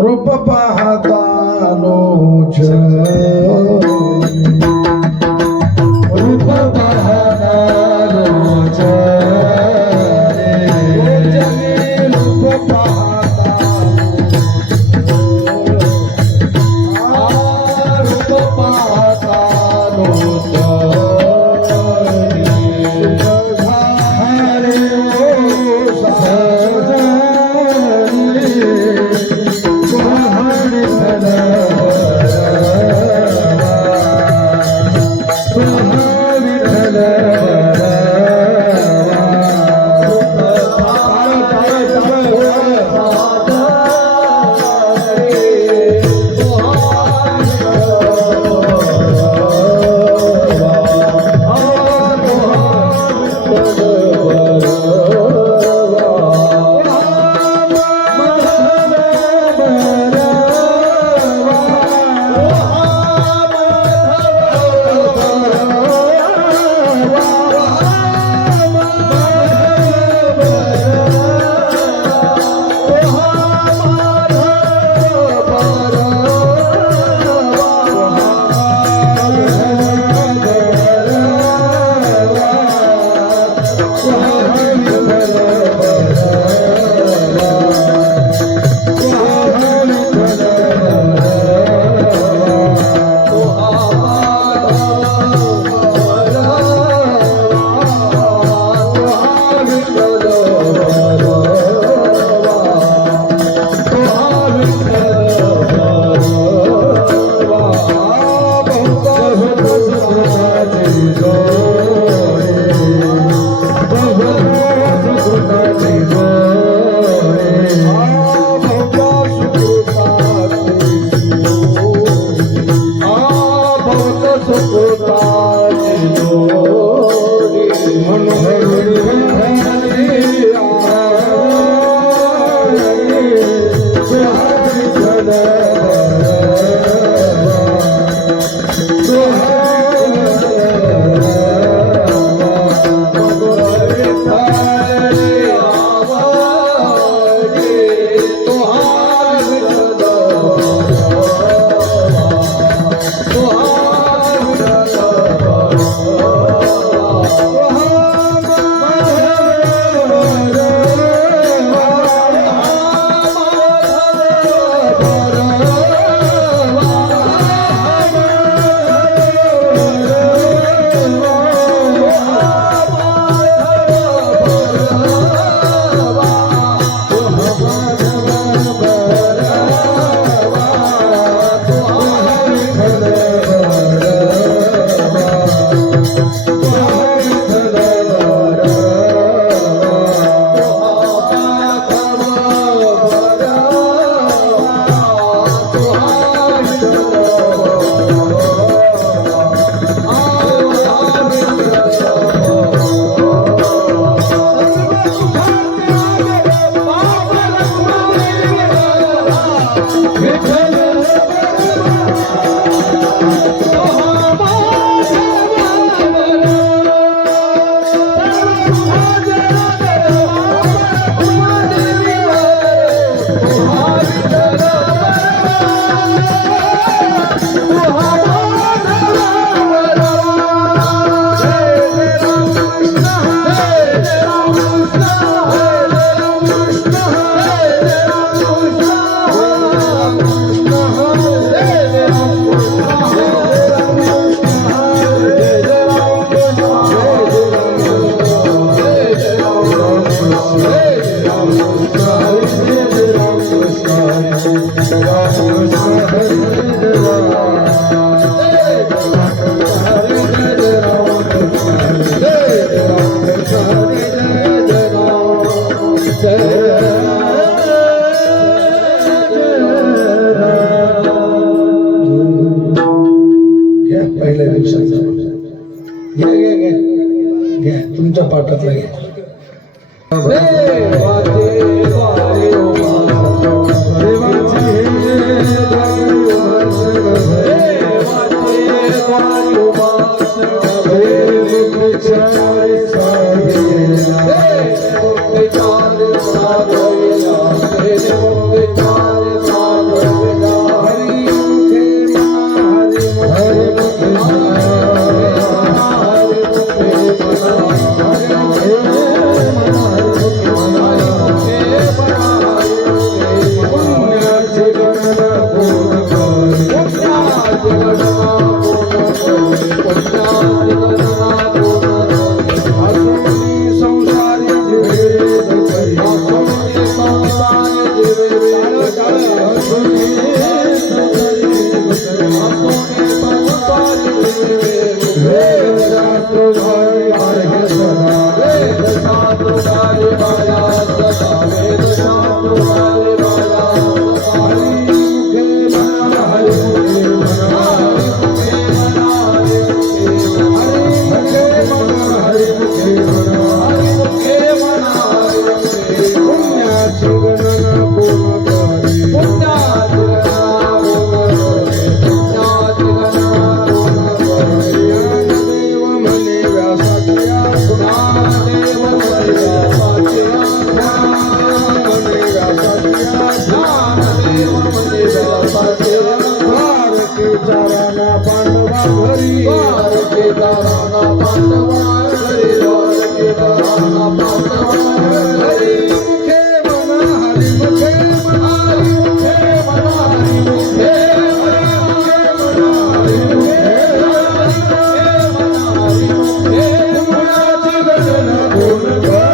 रूप पाहता रूप पाहता रूप पाहता रूप पाहता पहिल्या दिवसाचा घ्या तुमच्या पाठातला घ्या पुण्याची गणना कोण करे पुण्याची गणना कोण करे पुण्याची गणना कोण करे ज्ञानदेव म्हणे व्यासाच्या ज्ञानदेव म्हणे व्यासाच्या म्हणे व्यासाच्या ज्ञानदेव म्हणे व्यासाच्या द्वारकेचा राणा पांडवा घरी द्वारकेचा राणा पांडवा घरी द्वारकेचा राणा पांडवा घरी मुखे म्हणा हरी मुखे म्हणा हरी मुखे म्हणा हरी मुखे म्हणा हरी मुखे म्हणा हरी मुखे पुण्याची गणना कोण करे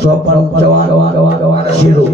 स्वप्न चव्हाण शिरो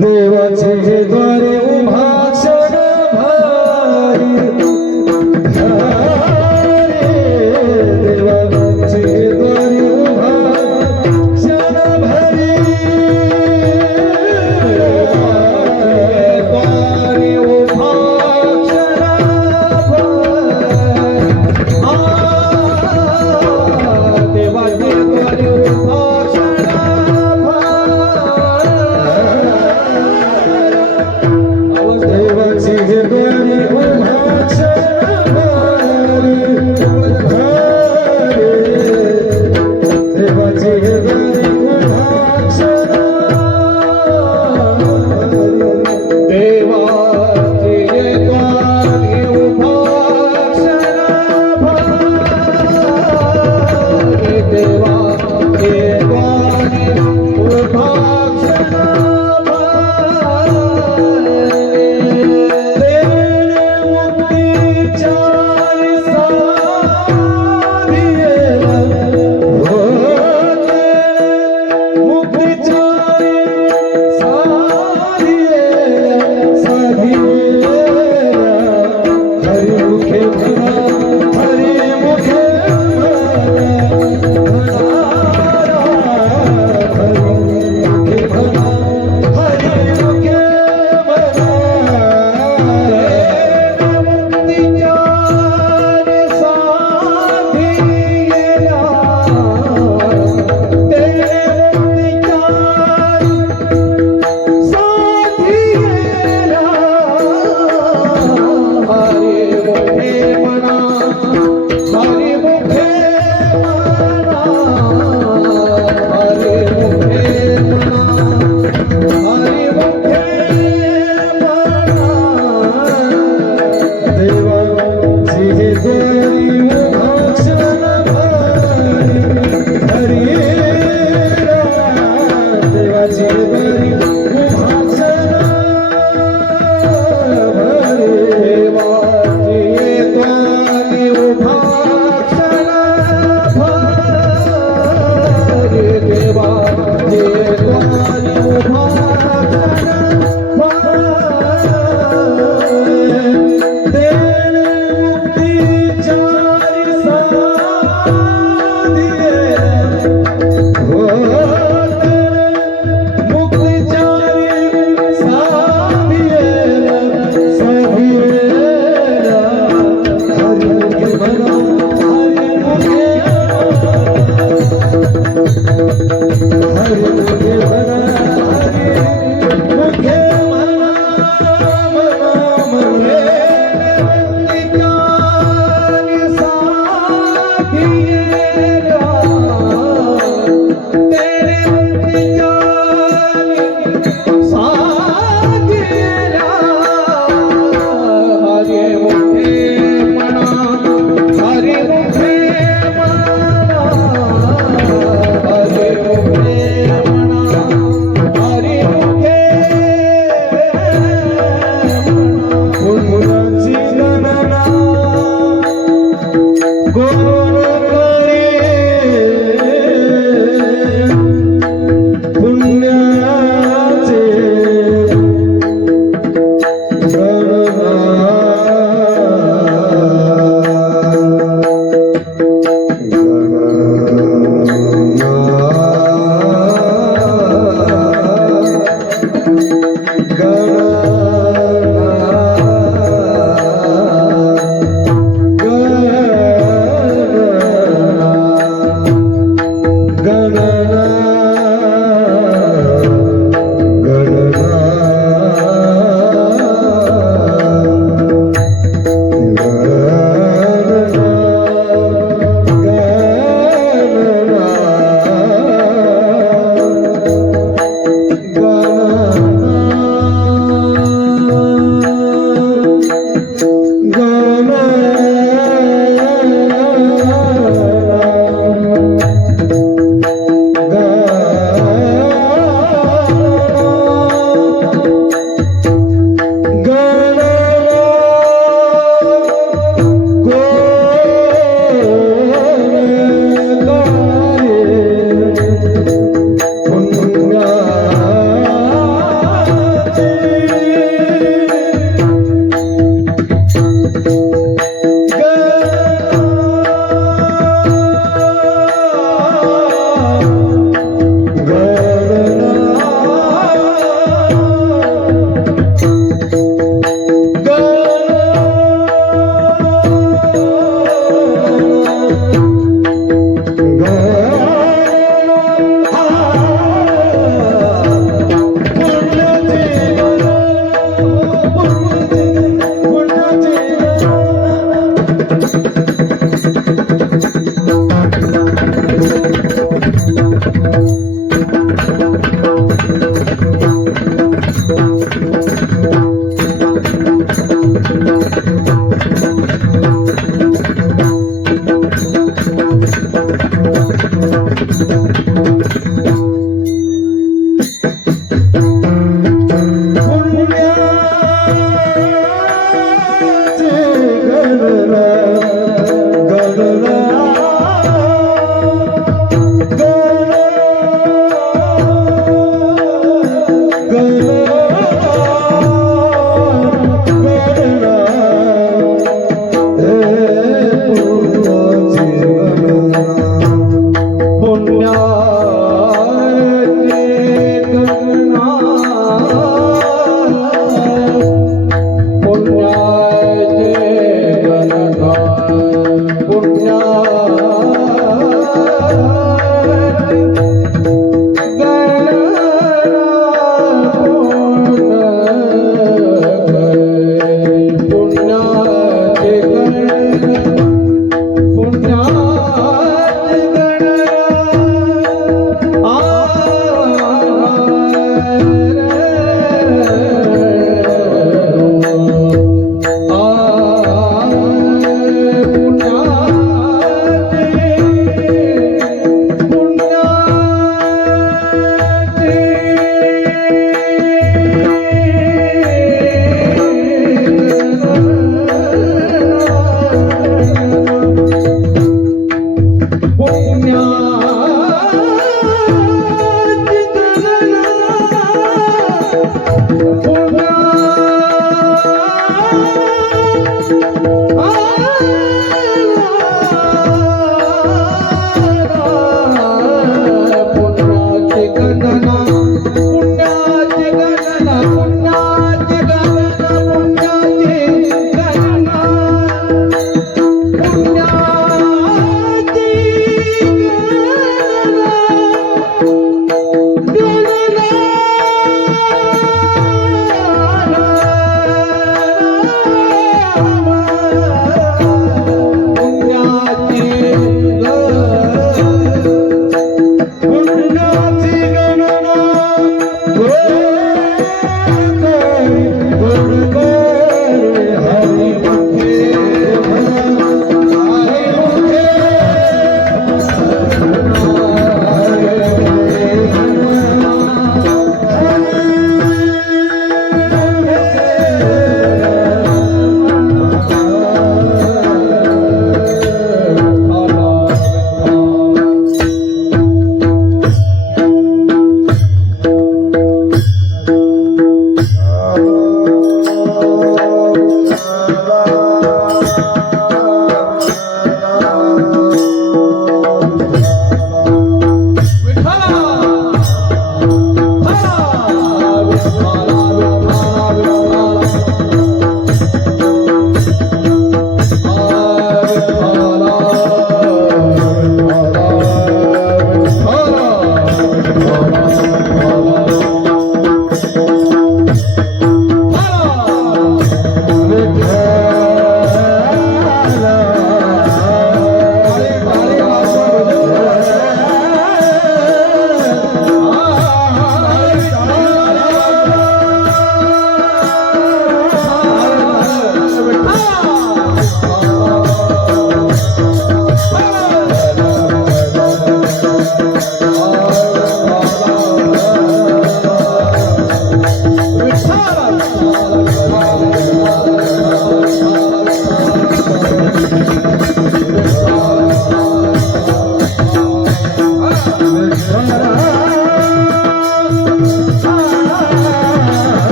देवाचे द्वारे उभा क्षणभर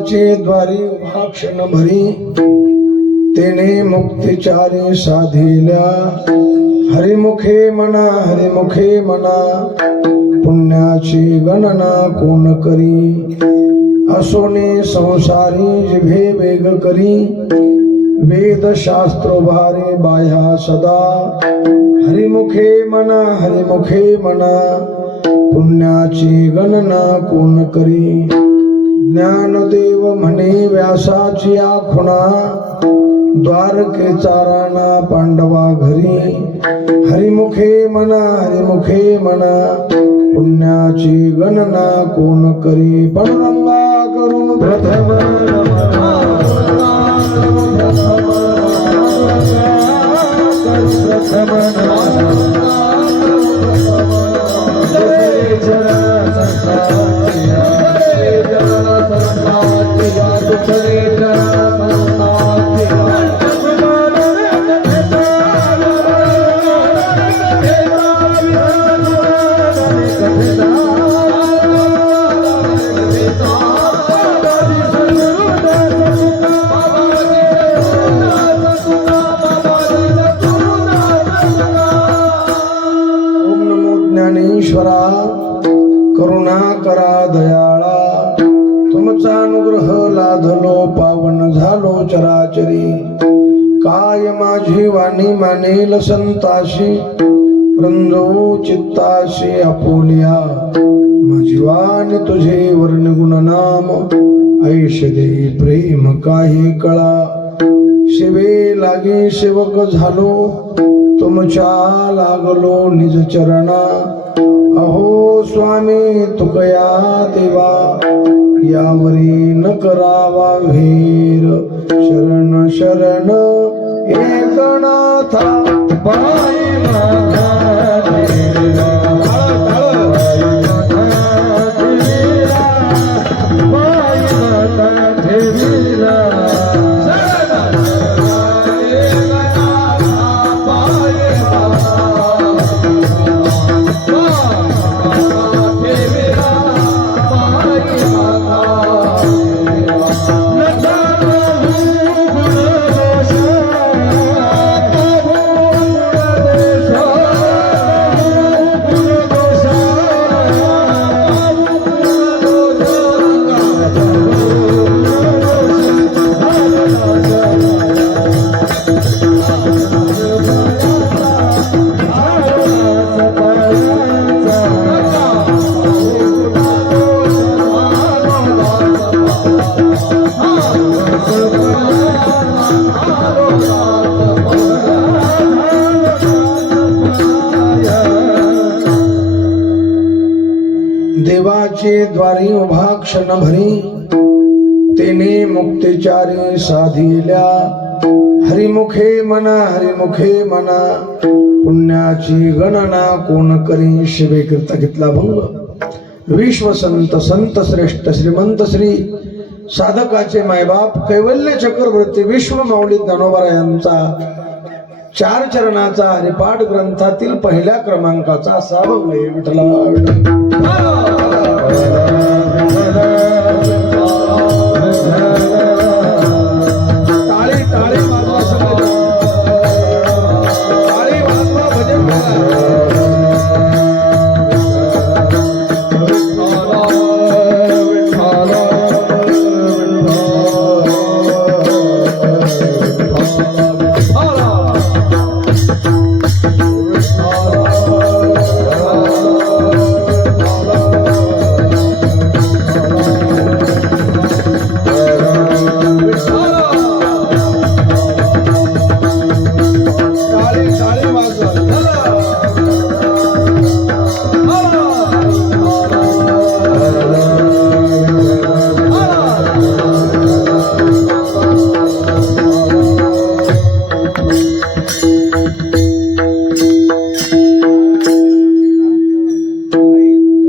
देवाचे द्वारी भाक्षण भरी तेने मुक्तिचारी साधिल्या हरिमुखे मना पुण्याची गणना कोण करी असोने संसारी जिभे वेग करी वेद शास्त्र भारे बाह्या सदा हरिमुखे मना पुण्याची गणना कोण करी ज्ञानदेव म्हणे व्यासाची आखुणा द्वारकेचा राणा पांडवा घरी हरिमुखे मना पुण्याची गणना कोण करी पांडुरंगा करून प्रथम ज्ञानेश्वरा करुणा करा दयाळा तुमचा अनुग्रह लाधलो पावन झालो चराचरी काय माझी वाणी मानेल संताशी रंजवू चित्ताशी आपुलिया माझी वाणी तुझे वर्णगुण नाम ऐश दे प्रेम काही कळा शिवे लागे सेवक झालो तुमच्या लागलो निज चरणा अहो स्वामी तुकया देवा यावरी न करावा भीर शरण शरण एकनाथा पायी माझा देवाचे द्वारी उभा क्षण भरी तेने मुक्तिचारी साधिल्या हरिमुखे मना पुण्याची गणना कोण करी शिवे कीर्त घेतला भंग विश्वसंत संत श्रेष्ठ श्रीमंत श्री साधकाचे मायबाप कैवल्य चक्रवर्ती विश्व माऊली ज्ञानोबा यांचा 4 चरणाचा हरिपाठ ग्रंथातील पहिल्या क्रमांकाचा असा भंग आहे. विठ्ठला टाळी टाळी वाजवा सगळे टाळी वाजवा भजन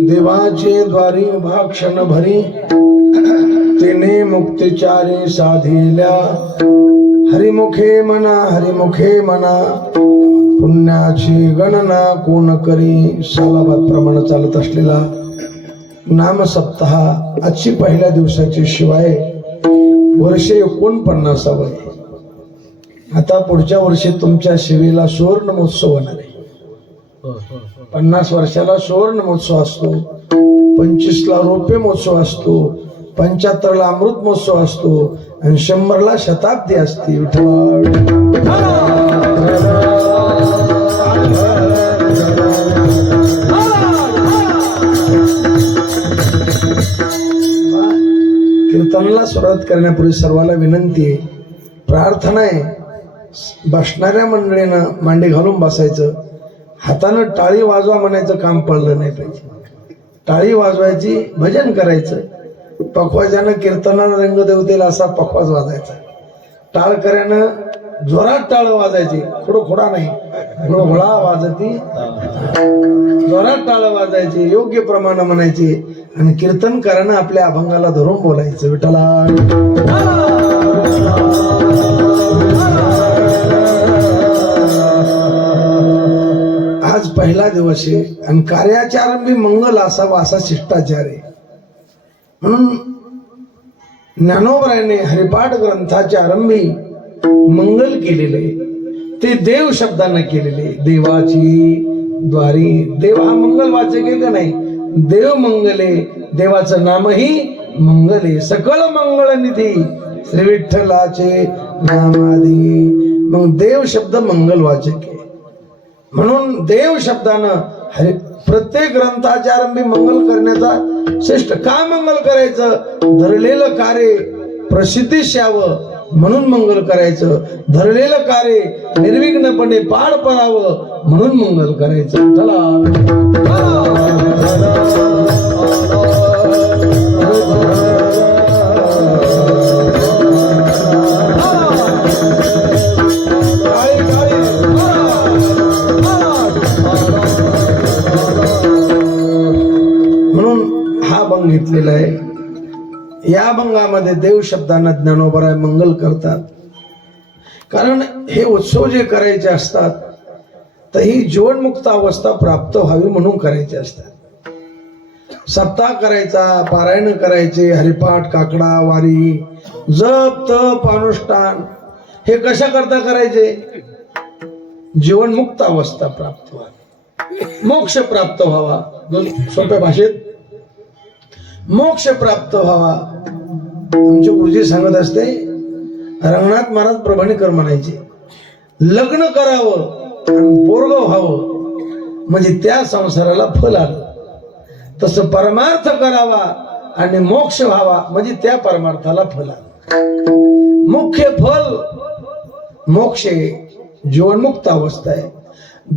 देवाचे द्वारी उभा क्षण भरी तिने मुक्तिचारी साधिल्या हरिमुखे मना पुण्याची गणना कोण करी. सालाबाद प्रमाणे चालत असलेला नाम सप्ताह आजची पहिल्या दिवसाची शिवाय वर्ष 49 आहे. आता पुढच्या वर्षी तुमच्या शिवेला सुवर्ण महोत्सव होणार आहे. 50 वर्षाला सुवर्ण महोत्सव असतो, 25ला रौप्य महोत्सव असतो, 75ला अमृत महोत्सव असतो आणि 100ला शताब्दी असते. कीर्तनाला सुरुवात करण्यापूर्वी सर्वांना विनंती आहे, प्रार्थना आहे, बसणाऱ्या मंडळीनं मांडी घालून बसायचं, हातानं टाळी वाजवा म्हणायचं काम पडलं नाही पाहिजे. टाळी वाजवायची, भजन करायचं, पखवाजानं कीर्तनाला रंग देवतेला असा पखवाज वाजायचा, टाळकऱ्यानं जोरात टाळ वाजायची, खोडा नाही, घोळा वाजती, जोरात टाळ वाजायची, योग्य प्रमाण म्हणायची आणि कीर्तनकारानं आपल्या अभंगाला धरून बोलायचं. विठ्ठला आज पहिला दिवस आहे आणि कार्याच्या आरंभी मंगल असावा असा शिष्टाचार आहे. म्हणून ज्ञानोबरायाने हरिपाठ ग्रंथाच्या आरंभी मंगल केलेले, ते देव शब्दानं केलेले. देवाची द्वारी, देव हा मंगल वाचक आहे का नाही? देव मंगले, देवाचं नामही मंगले, सकळ मंगळ निधी श्री विठ्ठलाचे नामादी. मग देव शब्द मंगल वाचक आहे. म्हणून देव शब्दानं प्रत्येक ग्रंथाच्या आरंभी मंगल करण्याचा श्रेष्ठ. का मंगल करायचं? धरलेलं कार्य प्रसिद्धीस यावं म्हणून मंगल करायचं, धरलेलं कार्य निर्विघ्नपणे पार पडावं म्हणून मंगल करायचं. म्हणून हा अभंग घेतलेला आहे. या अभंगामध्ये देव शब्दांना ज्ञानोबराय मंगल करतात. कारण हे उत्सव जे करायचे असतात तर ही जीवनमुक्त अवस्था प्राप्त व्हावी म्हणून करायचे असतात. सप्ताह करायचा, पारायण करायचे, हरिपाठ, काकडा, वारी, जप, तप, अनुष्ठान हे कशा करता करायचे? जीवनमुक्त अवस्था प्राप्त व्हावी, मोक्ष प्राप्त व्हावा. सोप्या भाषेत मोक्ष प्राप्त व्हावा. आमचे गुरुजी सांगत असते, रंगनाथ महाराज प्रभणीकर म्हणायचे, लग्न करावं आणि पोरग व्हावं म्हणजे त्या संसाराला फल आलं. तसं परमार्थ करावा आणि मोक्ष व्हावा म्हणजे त्या परमार्थाला फल आलं. मुख्य फल मोक्ष जीवनमुक्त अवस्था आहे.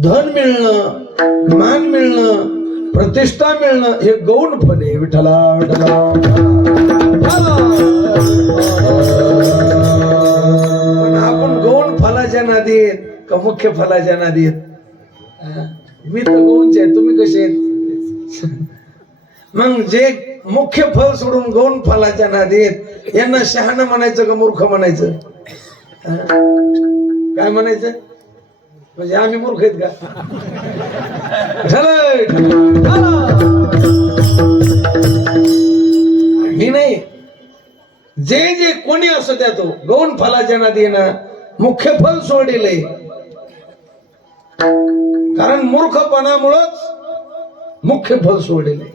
धन मिळणं, मान मिळणं, प्रतिष्ठा मिळणं हे गौण फल आहे. विठ्ठला विठ्ठला. पण आपण गौण फलाच्या नादीत का मुख्य फलाच्या नादीत? मी तर गौणचे आहे, तुम्ही कसे आहेत? मग जे मुख्य फल सोडून गौण फलाच्या नादीत, यांना शहाणं म्हणायचं का मूर्ख म्हणायचं? काय म्हणायचं? म्हणजे आम्ही मूर्ख आहेत का? मी नाही, जे जे कोणी असो त्या तो गौण फलाच्या नादी ना मुख्य फल सोडले. कारण मूर्खपणामुळेच मुख्य फल सोडले.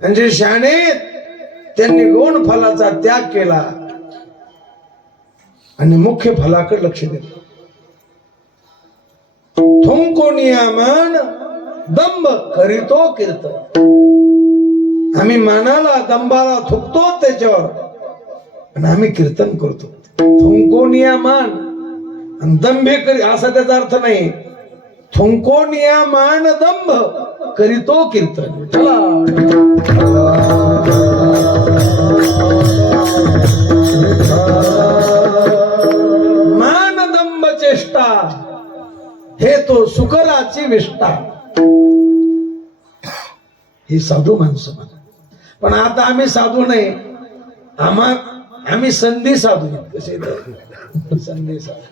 आणि जे शहाणे त्यांनी गौण फलाचा त्याग केला आणि मुख्य फलाकडे लक्ष दिलं. थोंकोनिया मान दंभ करीतो कीर्तन. आम्ही मानाला दंबाला थुकतो त्याच्यावर आणि आम्ही कीर्तन करतो. थोंकोनिया मान आणि दंभे करी असा त्याचा अर्थ नाही. थोंकोनिया मान दंभ करीतो कीर्तन. चला मान दंभ चेष्टा हे तो सुकराची विष्ठा. ही साधू माणसं म्हणा. पण आता आम्ही साधू नाही, आम्ही संधी साधू. कसे संधी साधू.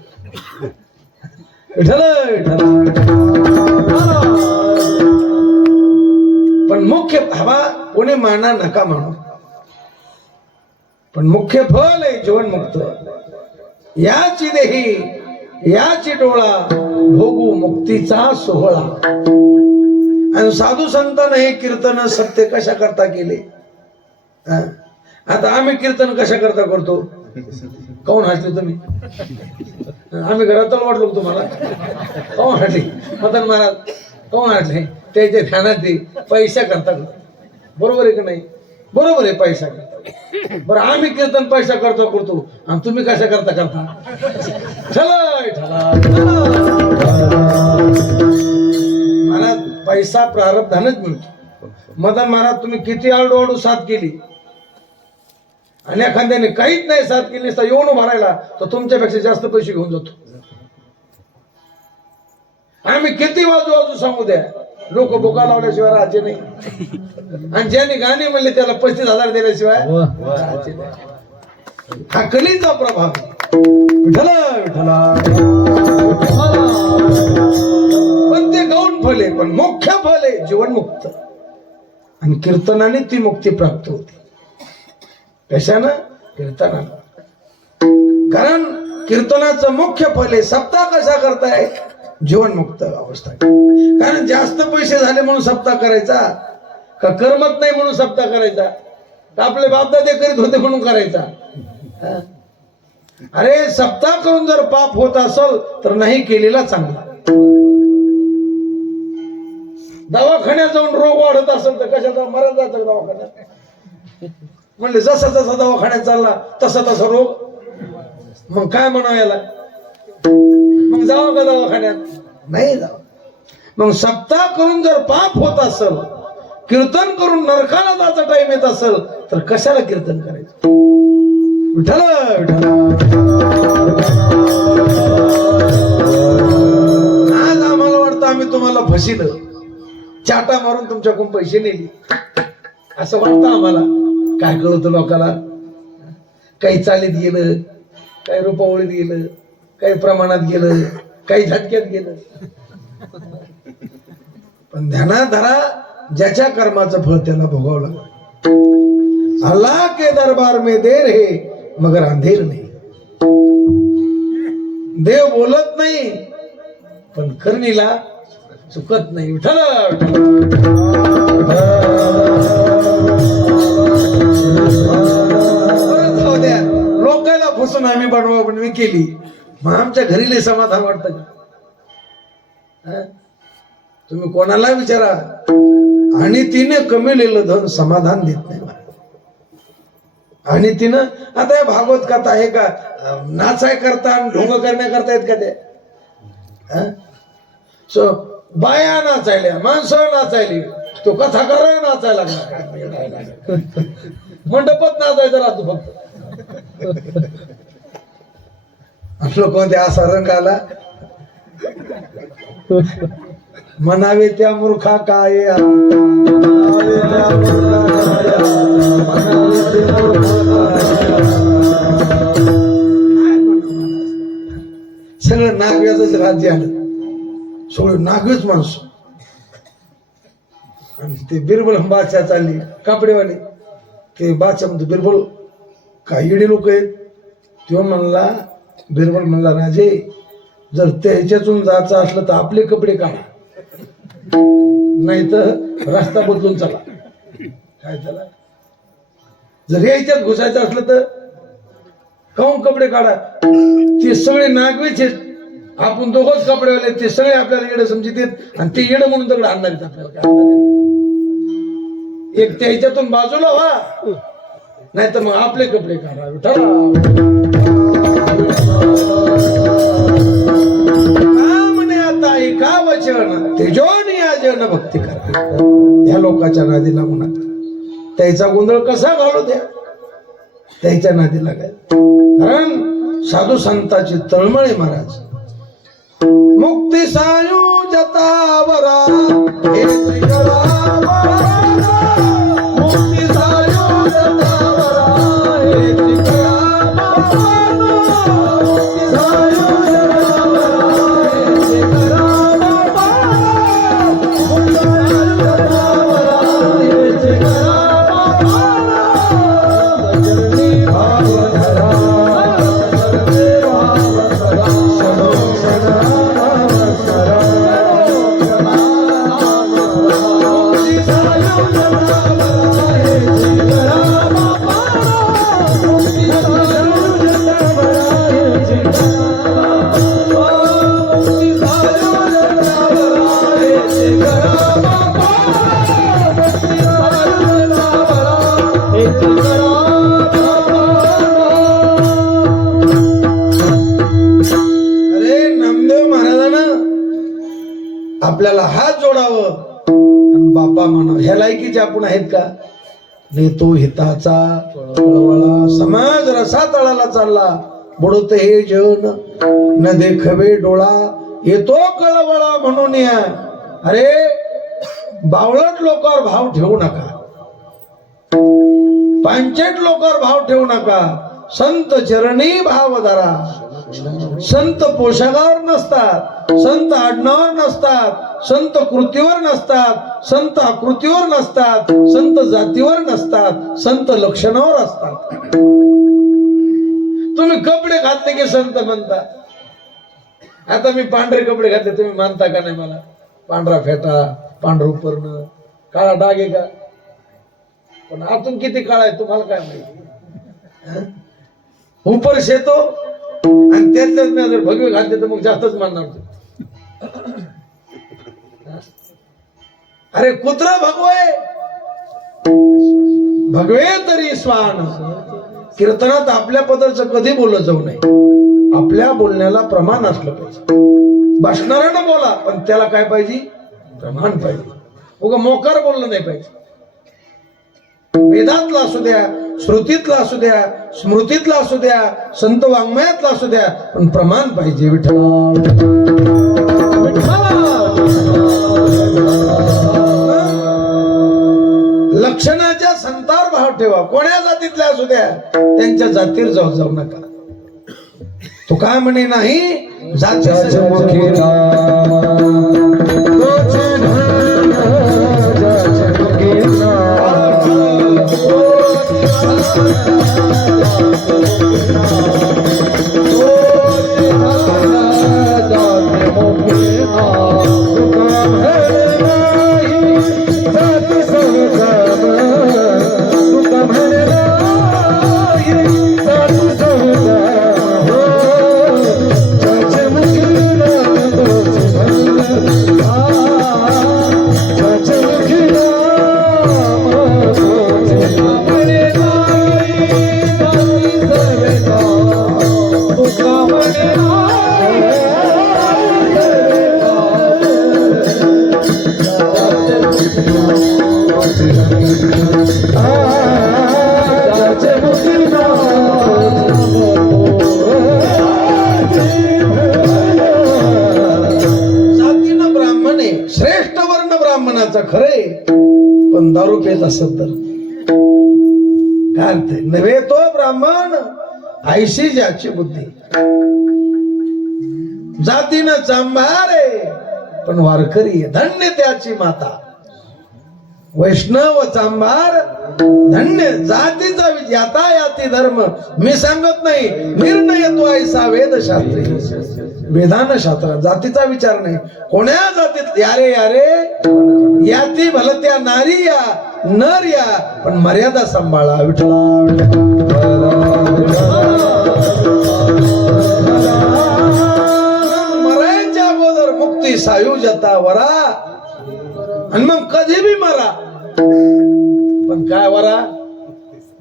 पण मुख्य हवा कोणी माना नका म्हणू. पण मुख्य फल आहे जीवनमुक्त. याची देही याची डोळा भोगू मुक्तीचा सोहळा. आणि साधू संतांना हे कीर्तन सत्य कशा करता केले. आता आम्ही कीर्तन कशा करता करतो. काऊन हसले तुम्ही. आम्ही घरात वाटलो तुम्हाला. काऊन हटले मदन महाराज. काऊन हटले त्याच्या ध्यानात ते पैसा करता. बरोबर आहे का नाही. बरोबर आहे पैसा करता. बरं आम्ही कीर्तन पैसा करतो आणि तुम्ही कशा करता महाराज. पैसा प्रारब्धानच मिळतो. मदन महाराज तुम्ही किती आरडू साथ केली आणि एखाद्याने काहीच नाही साथ केली तर येऊन भरायला तर तुमच्यापेक्षा जास्त पैसे घेऊन जातो. आम्ही किती वाजू सांगू द्या लोक बोका लावल्याशिवाय राहायचे नाही. आणि ज्याने गाणे म्हणले त्याला 35,000 दिल्याशिवाय राहायचे नाही. हा कलीचा प्रभाव. पण ते गौण फल आहे. पण मुख्य फल आहे जीवनमुक्त. आणि कीर्तनाने ती मुक्ती प्राप्त होते. कशानं. कीर्तनानं. कारण कीर्तनाचं मुख्य फल आहे. सप्ताह कसा करताय जीवनमुक्त अवस्था. कारण जास्त पैसे झाले म्हणून सप्ताह करायचा का करमत नाही म्हणून सप्ताह करायचा का आपले बापदादे करीत होते म्हणून करायचा. अरे सप्ताह करून जर पाप होत असेल तर नाही केलेला चांगला. दवाखान्यात जाऊन रोग वाढत असेल तर कशाचा मरत जातं दवाखान्यात. म्हणले जसा जसा दवाखान्यात चालला तसा तसा रोग. मग काय म्हणावं याला. मग जावं का दवाखान्यात. नाही जावं. मग सप्ताह करून जर पाप होत असेल कीर्तन करून नरकाला जायचा टाइम येत असेल तर कशाला कीर्तन करायचं. विठ्ठल विठ्ठल. आज आम्हाला वाटतं आम्ही तुम्हाला फसिलं चाटा मारून तुमच्याकडून पैसे नेले असं वाटतं आम्हाला. काय कळतं लोकाला. काही चालीत गेलं काही रुपावळीत गेलं काही प्रमाणात गेलं काही झटक्यात गेलं. पण ध्यानात धरा ज्याच्या कर्माचं फळ त्याला भोगावं लागलं. अल्लाह के दरबार में देर है मगर अंधेर नाही. देव बोलत नाही पण करणीला चुकत नाही. विठ्ठल जाऊ द्या. लोकांना फसून आम्ही बनवी केली मग आमच्या घरीले समाधान वाटतं का. तुम्ही कोणाला विचारा आणि तिने कमिलेलं धन समाधान देत नाही. आणि तिनं आता या भागवत कथा आहे का नाचाय करता ढोंग करण्याकरता आहेत का ते. सो बाया नाचायल्या माणसं नाचायली तो कथाकार नाचायला लागला. मंडपात नाचायचं राहतो फक्त. लोक असा रंग आला म्हणावे त्या मूर्खा काय. सगळं नागव्याच राज्य आलं. सगळं नागवेच माणसं. आणि ते बिरबल बादशाह चालली कापडेवाले ते बादशाह म्हणतो बिरबल काय येडे लोक आहेत. तो म्हणला बिरबल म्हणला राजे जर त्याच्यातून जायचं असलं तर आपले कपडे काढा नाही तर रस्ता बदलून चला. काय त्याला जर याच्यात घुसायचं असलं तर काऊन कपडे काढा. ते सगळे नागवेचे आपण दोघंच कपडेवाले ते सगळे आपल्याला येडं समजित आणि ते येडं म्हणून दगड आणणार आहेत आपल्याला. एक त्याच्यातून बाजूला व्हा नाही तर मग आपले कपडे काढा. का वचन तेजोनी आजन भक्ती करा. या लोकांच्या नादी लागू नका. त्याचा गोंधळ कसा घालू द्या त्याच्या नादी लागायला. कारण साधू संतांची तळमळे महाराज. मुक्ती सायुजतावरा हे मुक्ती सायुजतावरा हे Oh बापा म्हणा ह्या लायकीचे आपण आहेत का? नेतो हिताचा कळवळा, समाज रसा तळाला चालला, बुडत हे जन न देखवे डोळा, येतो कळवळा म्हणून या. अरे बावळट लोकांवर भाव ठेवू नका, पांचट लोकांवर भाव ठेवू नका. संत चरणी भाव धरा. संत पोशाखावर नसतात, संत आडनावर नसतात, संत कृतीवर नसतात, संत आकृतीवर नसतात, संत जातीवर नसतात, संत लक्षणावर असतात. तुम्ही कपडे घातले की संत म्हणता. आता मी पांढरे कपडे घातले, तुम्ही मानता का नाही मला? पांढरा फेटा, पांढरू पर्ण, काळा डाग आहे का? पण आतून किती काळा आहे तुम्हाला काय माहिती? उपर शेतो आणि त्यातल्याच मी जर भगवे घातले तर मग जास्तच मानणार. अरे कुत्रा भगवे भगवे तरी स्वान. कीर्तनात आपल्या पदाचं कधी बोलत जाऊ नये. आपल्या बोलण्याला प्रमाण असलं पाहिजे. भाषणाऱ्यानं बोला पण त्याला काय पाहिजे? प्रमाण पाहिजे. उगा मोकार बोललं नाही पाहिजे. वेदातला असू द्या, श्रुतीतला असू द्या, स्मृतीतला असू द्या, संत वाङ्मयातला असू द्या, पण प्रमाण पाहिजे. विठ्ठल लक्षणाच्या संतावर भाव ठेवा. कोण्या जातीतल्या असू द्या, त्यांच्या जातीवर जाऊ नका. तो काय म्हणे नाही जातीच्या खरे पण दारू पेत असत तर काय अर्थ? नव्हे तो ब्राह्मण आयशी ज्याची बुद्धी. जातीनं चांभारे पण वारकरी धन्य त्याची माता. वैष्णव चांभार धन्य जातीचा याता याती धर्म. मी सांगत नाही, निर्णय तो ऐसा वेदशास्त्री. वेदान शास्त्र जातीचा विचार नाही. कोण्या जातीत यारे यारे याती भलत्या नारी या नर या, पण मर्यादा सांभाळा. विठ्ठला मरायच्या अगोदर मुक्ती सायुजता वरा, आणि मग कधी बी मरा, पण काय वरा?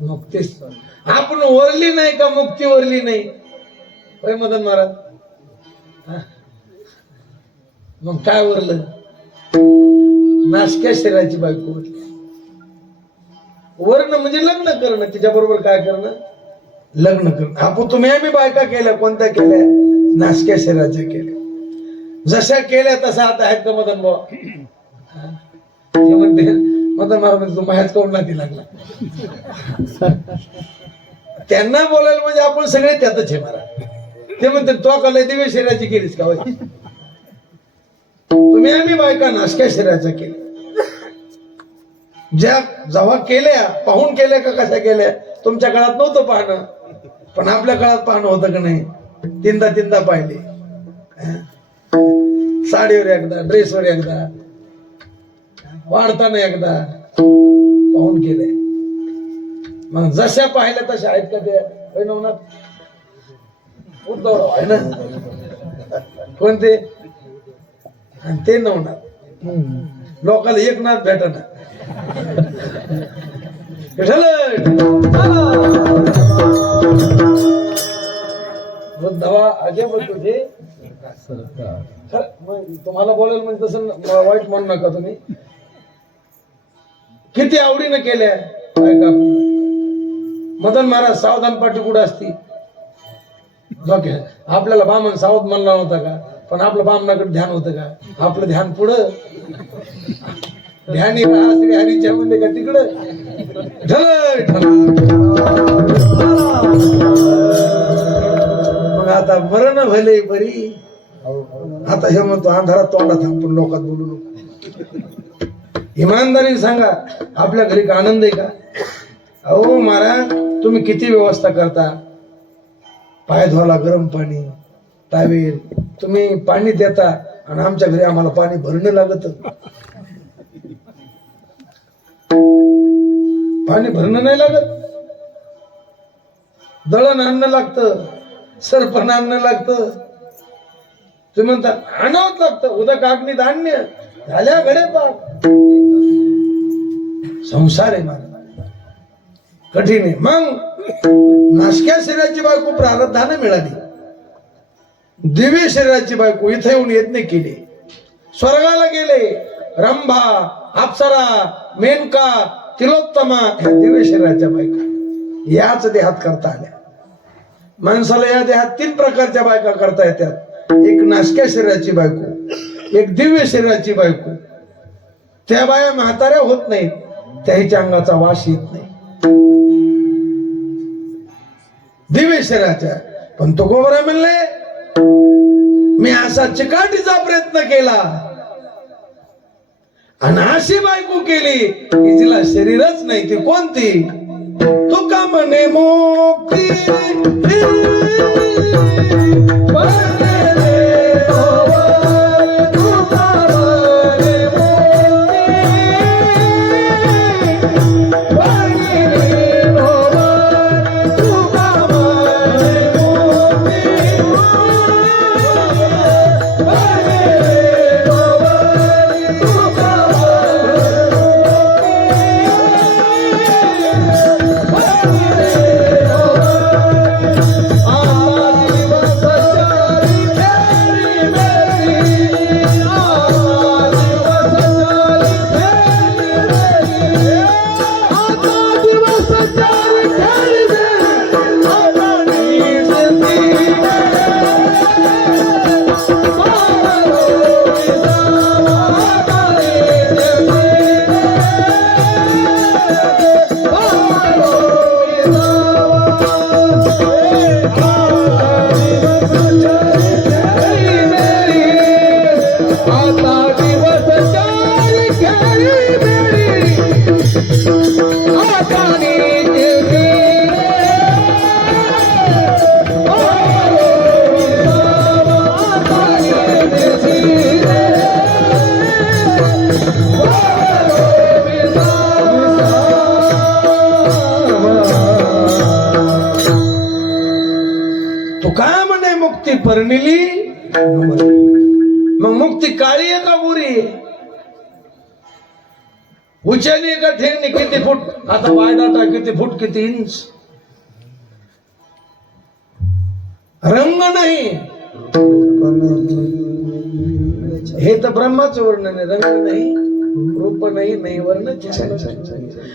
मुक्ती. आपण वरली नाही का मुक्ती वरली नाही? होय मदन महाराज? मग काय वरलं? नाशक्या शरीराची बायको वर्ण म्हणजे लग्न करणं. तिच्या बरोबर काय करणं? लग्न करणं. आपण तुम्ही आम्ही बायका केल्या, कोणत्या केल्या? नाशक्या शरीराच्या केल्या. जशा केल्या तसा आता आहेत का मदन भाऊ? ते म्हणते मदन महाराज तू मायाच काऊन नाती लागला. त्यांना बोलायला म्हणजे आपण सगळे त्यातच आहे महाराज. ते म्हणते तो का लय दिव्य शरीराची केलीस का? तुम्ही आम्ही बायका नाशक्या शरीराच्या केल्या. ज्या जेव्हा केल्या पाहून केल्या का कशा केल्या? तुमच्या काळात नव्हतं पाहणं, पण आपल्या काळात पाहणं होतं का नाही? तीनदा तीनदा पाहिले. साडीवर एकदा, ड्रेसवर एकदा, वाढताना एकदा पाहून केले. मग जशा पाहिल्या तशा आहेत का त्या? नवनाथ उद्धव आहे ना, कोणते? आणि ते नवनाथ. लोकाला एक नाथ भेटना. धवा अजय बोलतो ते तुम्हाला बोलायला म्हणजे तसं वाईट म्हणू नका तुम्ही. किती आवडीनं केल्या बायका. मदन महाराज सावधान पाठी कुठं असती आपल्याला बामन सावध म्हणला नव्हता का, पण आपलं बामनाकडे ध्यान होतं का, आपलं ध्यान पुढं ध्यान श्री हरीच्या मध्ये का तिकडं मग आता मरण भले बरी. आता हे म्हणतो अंधारात तोंडा थांबून लोकात बोलू नको. इमानदारी सांगा आपल्या घरी का आनंद आहे का? अहो महाराज तुम्ही किती व्यवस्था करता, पाय धुवायला गरम पाणी टावेल, तुम्ही पाणी देता आणि आमच्या घरी आम्हाला पाणी भरणं लागत. पाणी भरणं नाही लागत, दळण आणणं लागतं, सरपण आणणं लागतं. तुम्ही म्हणता आणावंच लागतं, उद्या कागणी धान्य झाल्या घडे पाक. संसार आहे मला कठीण आहे. मग नाशक्या शरीराची बायको प्रारब्धाने मिळाली, दिव्य शरीराची बायको इथे येऊन यज्ञ केले, स्वर्गाला गेले. रंभा, अप्सरा, मेनका, तिलोत्तमा ह्या दिव्य शरीराच्या बायका याच देहात करता आल्या. माणसाला या देहात 3 प्रकारच्या बायका करता येतात. एक नाशक्या शरीराची बायको, एक दिव्य शरीराची बायको. त्या बाया म्हाताऱ्या होत नाहीत, त्याच्या अंगाचा वास येत नाही दिव्य शरीराच्या. पण तो गोबरा म्हणले मी असा चिकाटीचा प्रयत्न केला आणि अशी बायको केली की जिला शरीरच नाही. ती कोणती? तुका म्हणे मोक्ती मुक्ती परनिली. मग मुक्ती काळी आहे का गोरी? उचली का ठेंगणी किती फूट? आता बायोडाटा किती फूट किती इंच? रंग नाही, हे तर ब्रह्माचं वर्णन आहे. रंग नाही, रूप नाही, नाही वर्ण.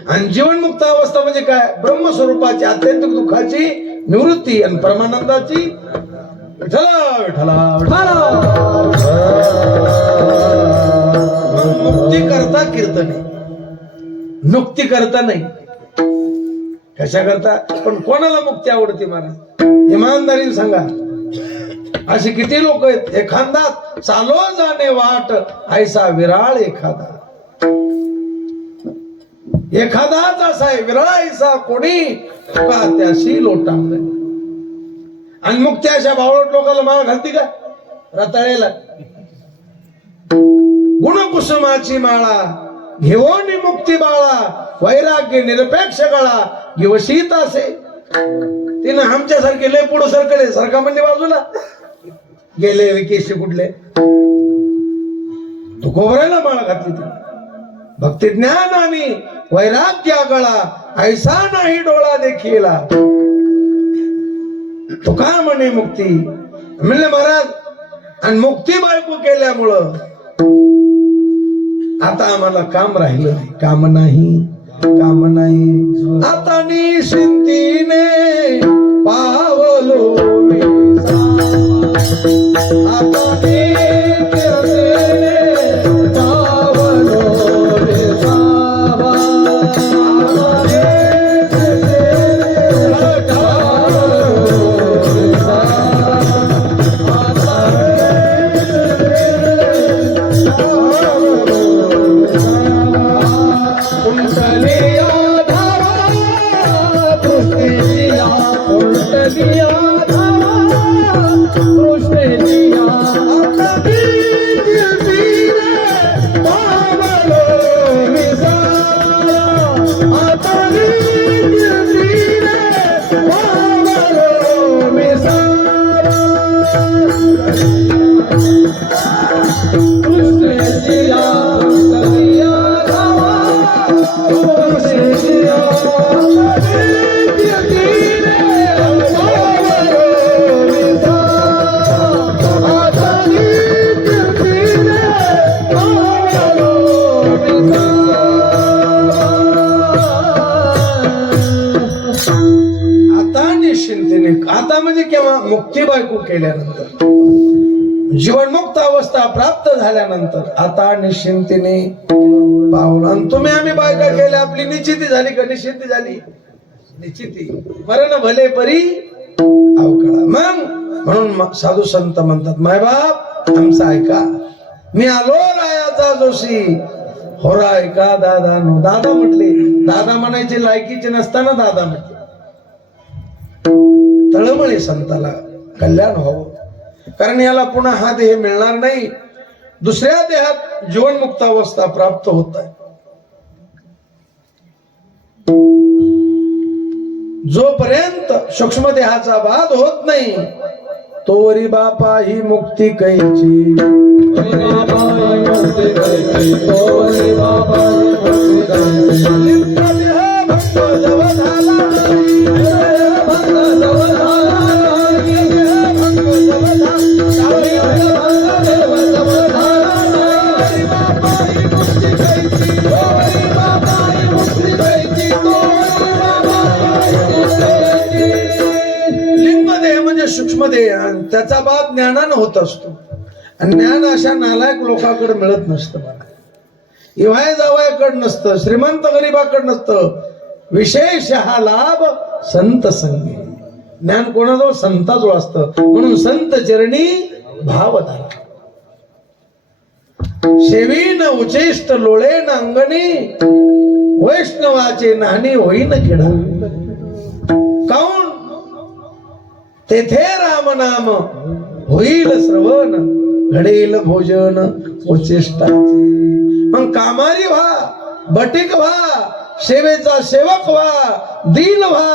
आणि जीवनमुक्त अवस्था म्हणजे काय? ब्रह्मस्वरूपाची आत्यंतिक दुःखाची निवृत्ती आणि परमानंदाची. मुक्ती करता कीर्तने, नुक्ती करता नाही. कशा करता? पण कोणाला मुक्ती आवडते महाराज? इमानदारीने सांगा. असे किती लोक आहेत? एखादा चालो जाणे वाट ऐसा विराळ एखादा. एखादाच असा आहे विराळ ऐसा कोणी का त्याशी लोटांगणे. आणि मुक्ती अशा बावळट लोकांना माळ घालती का? रताळेला गुणकुसुमाची माळा घेऊन मुक्ती बाळा, वैराग्य निरपेक्ष गळा घेवशीत असे. तिनं आमच्यासारखे लय पुढं सरकडे सरका म्हणजे बाजूला गेले केशी कुठले. तू कोबऱ्याला माळ घातली ती. भक्ती ज्ञान आणि वैराग्य गळा ऐसा नाही डोळा देखीला. तो काय म्हणे मुक्ती म्हणले महाराज. आणि मुक्ती बायको केल्यामुळं आता आम्हाला काम राहिलं नाही, काम नाही आता निश्चिंतीने पावलो आता आता म्हणजे केव्हा मुक्ती बायको केल्यानंतर, जीवनमुक्त अवस्था प्राप्त झाल्यानंतर आता निश्चिंतीने पावलं. आणि तुम्ही आम्ही बायका केल्या, आपली निश्चिती झाली का? निश्चिती झाली, निश्चिती मरण भले परी अवकाळा. मग म्हणून साधू संत म्हणतात, माय बाप आमचा ऐका, मी आलो रायाचा जोशी होरा ऐका दादा नो. दादा म्हटले, दादा म्हणायचे लायकीचे नसताना दादा म्हटले. तळमळे संताला कल्याण व्हावं, कारण याला पुन्हा हा देह मिळणार नाही, दुसऱ्या देहात जीवनमुक्त अवस्था प्राप्त होत आहे. जोपर्यंत सूक्ष्म देहाचा बाध होत नाही तोवरी बापा ही मुक्ती कैची. सूक्ष्म देह आणि त्याचा बाद ज्ञानानं होत असतो, आणि ज्ञान अशा नालायक लोकांकडे मिळत नसतं. मला इवाय जावयाकडे नसतं, श्रीमंत गरीबाकडे नसतं. विशेष हा लाभ संत संगी. ज्ञान कोणाजवळ? संताजवळ असतं. म्हणून संत चरणी भाव धरा. शेवीन उचेष्ट लोळेन अंगणी वैष्णवाचे नाणी होईन किडा. काऊन? तेथे राम नाम होईल श्रवण घडेल भोजन उचिष्टाचे. मग कामारी व्हा, बटीक व्हा, सेवेचा सेवक व्हा, दीन व्हा,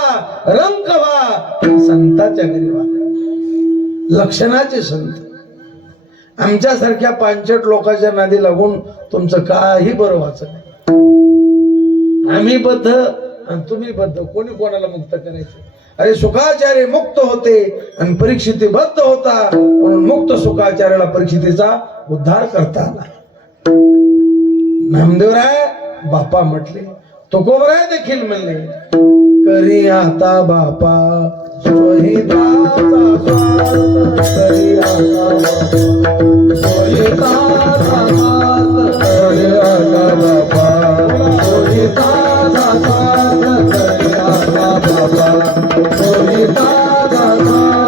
रंक व्हा, संताच्या घरी व्हा. लक्षणाचे संत. आमच्यासारख्या पांचट लोकांच्या नादी लागून तुमचं काही बरं वाचत नाही. आम्ही बद्ध आणि तुम्ही बद्ध, कोणी कोणाला मुक्त करायचं? अरे शुकाचार्य मुक्त होते आणि परीक्षिती बद्ध होता, म्हणून मुक्त शुकाचार्याला परीक्षितीचा उद्धार करता आला. नामदेवराय बापा म्हटले, तुकोबराय देखील म्हणले, करी आता बापा स्वहिताचा स्वार्थ, करी आता बापा स्वहिताचा स्वार्थ, करी आता बापा स्वहिताचा स्वार्थ,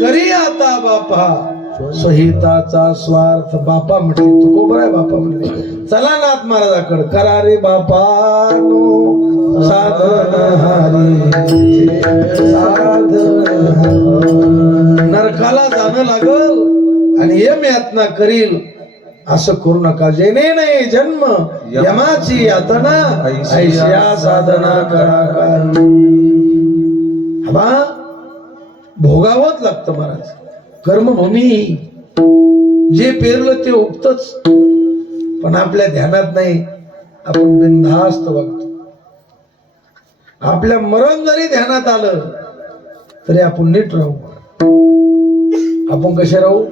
करी आता बापा स्वहिताचा स्वार्थ. बापा म्हटले, तुकोबराय बापा म्हटले, चला नाथ महाराजाकडे करा रे बापानो साधन हरी नरकाला जाणं लागल आणि यम यातना करील असं करू नका. जेणे नाही जन्म यमाची यातना ऐशा साधना करा. हवा भोगावंच लागतं महाराज. कर्मभूमी जे पेरलं ते उगतच, पण आपल्या ध्यानात नाही. आपण बिनधास्त वागतो. आपल्या मरण जरी ध्यानात आलं तरी आपण नीट राहू. आपण कसे राहू?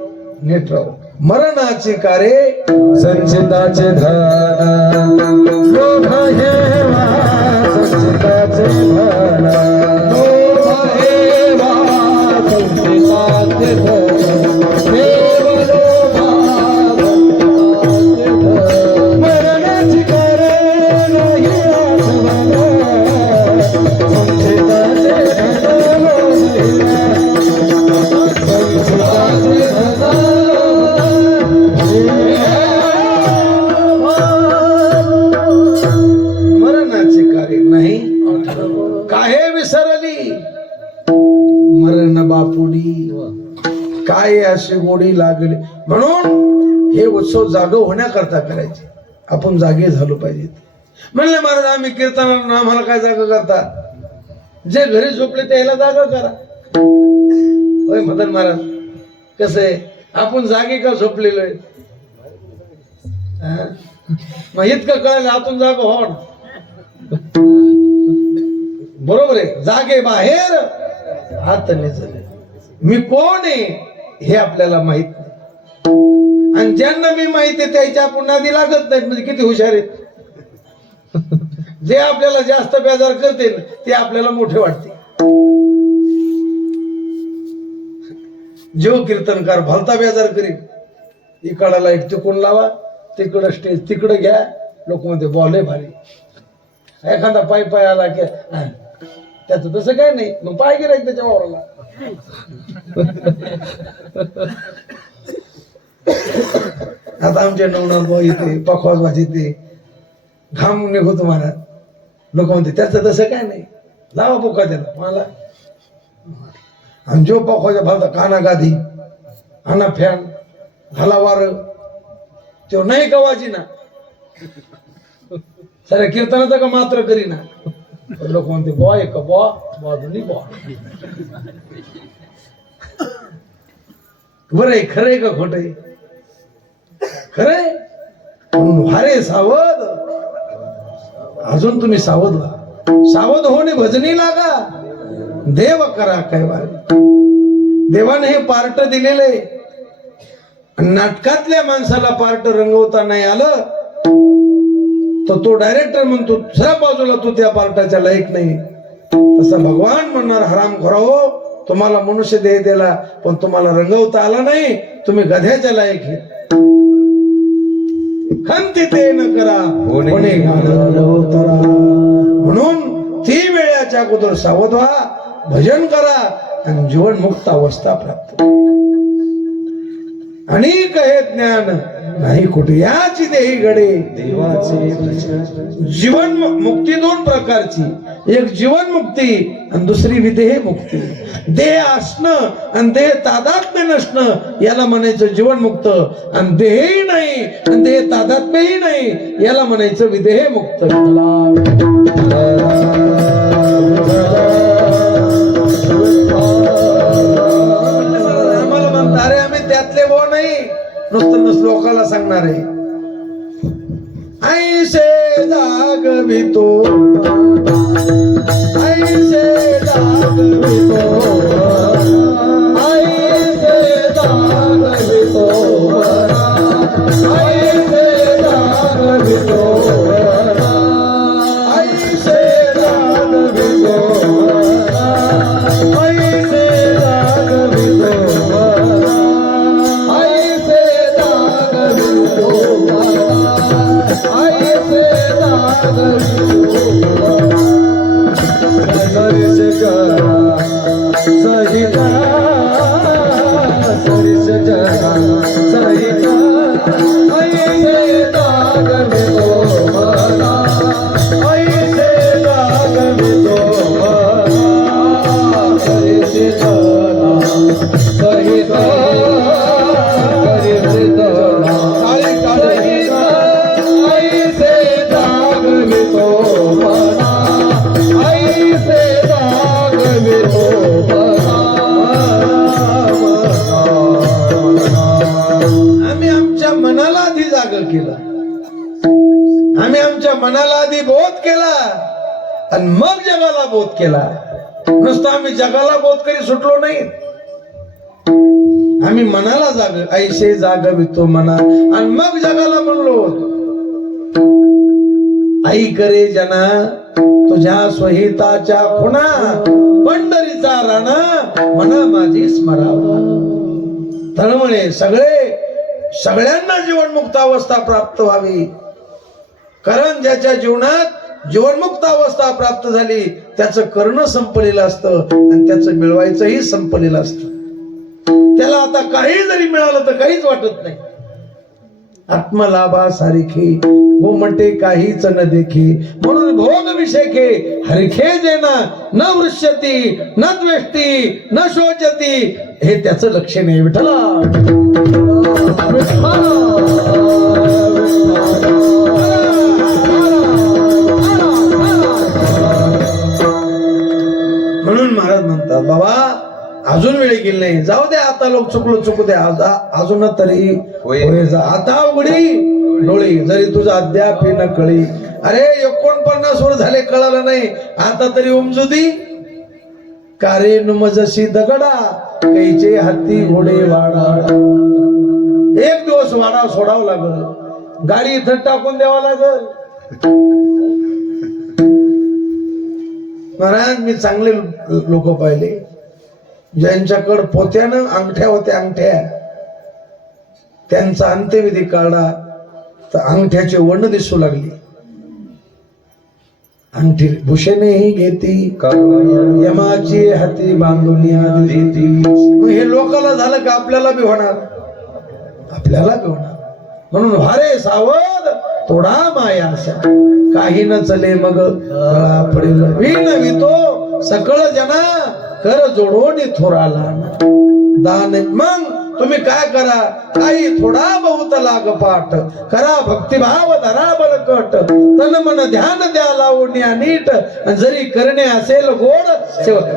नीट राहू. मरणाची कारे संचिताचे धन लोभ हेवा संचिताचे धन लोभ हेवा संचिताचे धन देव लोभा संचिताचे धन मरणाची कारण नाही आठवण संचिताचे धन लोभ हेवा संचिताचे धन मरणाचे कार्य नाही काहे विसरली मरण बापुडी काय अशी गोडी लागली. म्हणून हे उत्सव जाग होण्याकरता करायचे. आपण जागे झालो पाहिजे. म्हणले महाराज आम्ही कीर्तन आम्हाला काय जागा करता? जे घरी झोपले त्याला जागा करा. होय मदन महाराज कसं आहे आपण जागे का झोपलेलो आहे? मग इतकं कळलं आतून जागा हो ना. बरोबर आहे. जागे बाहेर आत निजले. मी कोण आहे हे आपल्याला माहित नाही. आणि ज्यांना मी माहिती आहे त्याच्या आपण नादी लागत नाहीत. म्हणजे किती हुशार आहेत. जे आपल्याला जास्त बेजार करते ते आपल्याला मोठे वाटते. जो कीर्तनकार भलता बेजार करील. इकडं लाईट तिकडून लावा, तिकडं स्टेज तिकडं घ्या. लोक म्हणते बॉल भारी. एखादा पाय पाय आला की त्याचं तसं काय नाही. मग पाय गिरायक त्याच्या वावराला. आता आमच्या नवनाथ भाऊ इथे पखवाज भाजी ते घाम निघतो महाराज. लोक म्हणते त्याचं तसं काय नाही. लावा पोका त्याला मला. आणि जो पखवाजा भालता काना गादी आणा फॅन घाला वार तो नाही गवाजी ना. साऱ्या कीर्तनाचा का मात्र करीना. लोक म्हणते बॉय का बॉ बाजूनी बॉ. बरं खरंय का खोटंय? खरंय. वारे सावध. अजून तुम्ही सावध व्हा. सावध होणे भजनी लागा. देव करा काय वारे. देवाने हे पार्ट दिलेले. नाटकातल्या माणसाला पार्ट रंगवता नाही आलं तर तो डायरेक्टर म्हणतो दुसऱ्या बाजूला तू त्या पार्टाच्या लायक नाही. तसा भगवान म्हणणार हराम खोराओ तुम्हाला मनुष्य देह दिला पण तुम्हाला रंगवता आला नाही. तुम्ही गध्याच्या लायक आहे. खंती ते न करा होणे घालवतरा. म्हणून ती वेळाच्या अगोदर सावध व्हा. भजन करा आणि जीवनमुक्त अवस्था प्राप्त. अनेक हे ज्ञान नाही कुठे याची देही घडे देवाचे. जीवन मुक्ती दोन प्रकारची. एक जीवन मुक्ती आणि दुसरी विदेह मुक्ती. देह असणं आणि देह तादात्म्य नसणं याला म्हणायचं जीवन मुक्त. आणि देहही नाही आणि देह तादात्म्यही नाही याला म्हणायचं विदेह मुक्त. आम्हाला म्हणता अरे आम्ही त्यातले बो नाही नुसतं लोकाला सांगणार आहे. ऐसे जागवितो ऐसे जागवितो ऐसे जागवितो ऐसे जागवितो ऐसे जागवितो ऐसे जागवितो संघर्ष करा आम्ही आमच्या मनाला आधी जाग केलं, आम्ही आमच्या मनाला आधी बोध केला आणि मग जगाला बोध केला. नुसतं आम्ही जगाला बोध करी सुटलो नाही, आम्ही मनाला जाग ऐसे जागवितो मना आणि मग जगाला म्हणलो आई करे जना तुझ्या स्वहिताच्या खुणा पंढरीचा राणा मना माझी स्मरावा. तळमळे सगळ्यांना जीवनमुक्त अवस्था प्राप्त व्हावी, कारण ज्याच्या जीवनात जीवनमुक्त अवस्था प्राप्त झाली त्याचं करणं संपलेलं असतं आणि त्याचं मिळवायचंही संपलेलं असतं. त्याला आता काही जरी मिळालं तर काहीच वाटत नाही. आत्मलाभा सारिखे गोमटे काहीच न देखे म्हणून भोग विषेखे हरिखे जेना न वृष्यती न द्वेष्टी न शोचती. हे त्याचं लक्षण आहे. विठ्ठला म्हणून महाराज म्हणतात बाबा अजून वेळ गेली नाही, जाऊ दे आता, लोक चुकलो चुकू दे, अजून तरी आता उघडी डोळी जरी तुझा अद्याप न कळी. अरे 49 वर झाले कळालं नाही, आता तरी उमजू दी. कारे नुमजशी दगडा कैचे हत्ती घोडे वाडा. एक दिवस वाडा सोडावं लागल, गाडी इथं टाकून द्यावा लागल. महाराज मी चांगले लोक पाहिले ज्यांच्याकडे पोत्यानं अंगठ्या होत्या, अंगठ्या त्यांचा अंत्यविधी काढा तर अंगठ्याची वर्ण दिसू लागली. अंगठी भूषणेही घेती यमाची हाती बांधून मग हे लोकाला झालं का आपल्याला बी होणार, आपल्याला बी होणार. म्हणून भारे सावध थोडा माया असा काही न चले मग पडेल विन वितो सकळ जना कर जोडोनी थोराला दान. मग तुम्ही काय करा, काही थोडा बहुत लाग पाठ करा, भक्तिभाव धरा बळकट तन मन ध्यान द्या लावून नीट. जरी करणे असेल गोड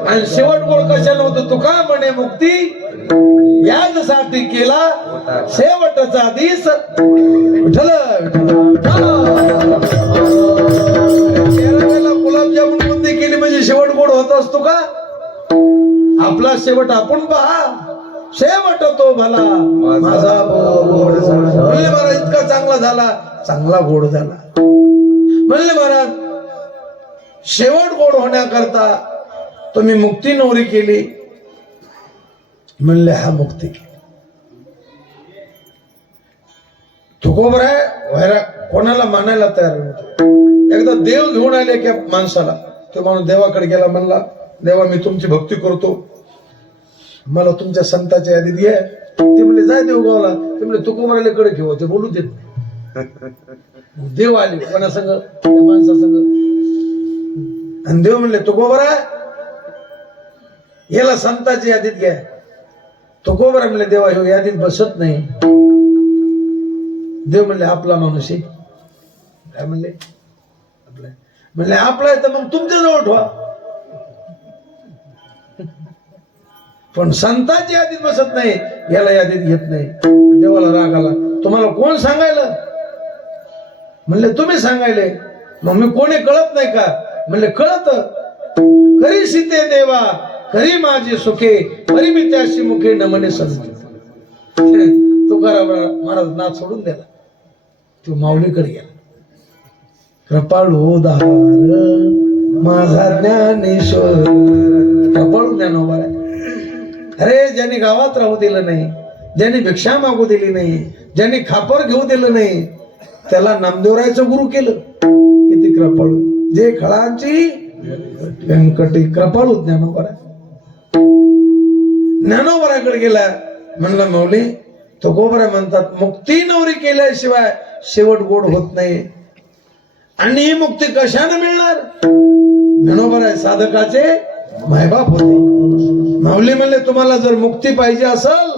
आणि शेवट गोड कशाला होतं तुका म्हणे मुक्ती यासाठी केला शेवटचा दिस. विठ्ठल गुलाबजामुन बुंदी केली म्हणजे शेवट गोड होत असतो का? आपला शेवट आपण पहा, शेवट तो भला माझा गोड झाला. म्हणले महाराज इतका चांगला झाला, चांगला गोड झाला. म्हणले महाराज शेवट गोड होण्याकरता तुम्ही मुक्ती नवरी केली. म्हणले हा मुक्ती केली. तुकोबर आहे व्हायरा कोणाला मानायला तयार नव्हतं. एकदा देव घेऊन आले की माणसाला, तो माणूस देवाकडे गेला, म्हणला देवा मी तुमची भक्ती करतो, मला तुमच्या संताच्या यादीत घे. ते म्हणले जाय देवगावला. ते म्हणले तुकोबराला कडे घेऊ, ते बोलू देत नाही. देव आले कोणा संग, माणसा संग, आणि देव म्हणले तुकोबरा याला संताच्या यादीत घ्या. तुकोबरा म्हणले देवा ह्यो यादीत बसत नाही. देव म्हणले आपला माणूस आहे. काय म्हणले आपला, म्हणले आपला आहे तर मग तुमच्या जवळ ठेवा, पण संतांच्या यादीत बसत नाही, याला यादीत घेत नाही. देवाला राग आला. तुम्हाला कोण सांगायला? म्हणले तुम्ही सांगायले. मग मी कोणी कळत नाही का? म्हणले कळत. करी सीते देवा करी माझी सुखे परी मी त्याशी मुखे नमने संत. तुकाराम महाराज नाथ सोडून दिला, तो माऊलीकडे गेला. कृपाळू दार माझा ज्ञानेश्वर. कृपाळू ज्ञानोबा आहे. अरे ज्यांनी गावात राहू दिलं नाही, ज्यांनी भिक्षा मागू दिली नाही, ज्यांनी खापर घेऊ दिलं नाही, त्याला नामदेवरायचं गुरु केलं. किती कृपाळू, जे खळांची व्यंकटी. कृपाळू ज्ञानोबा. ज्ञानोबराकडे गेला, म्हणला माऊली तुकोबरा म्हणतात मुक्ती नवरी केल्याशिवाय शेवट गोड होत नाही, आणि ही मुक्ती कशाने मिळणार? ज्ञानोबा साधकाचे मायबाप होते. माऊली म्हणले तुम्हाला जर मुक्ती पाहिजे असेल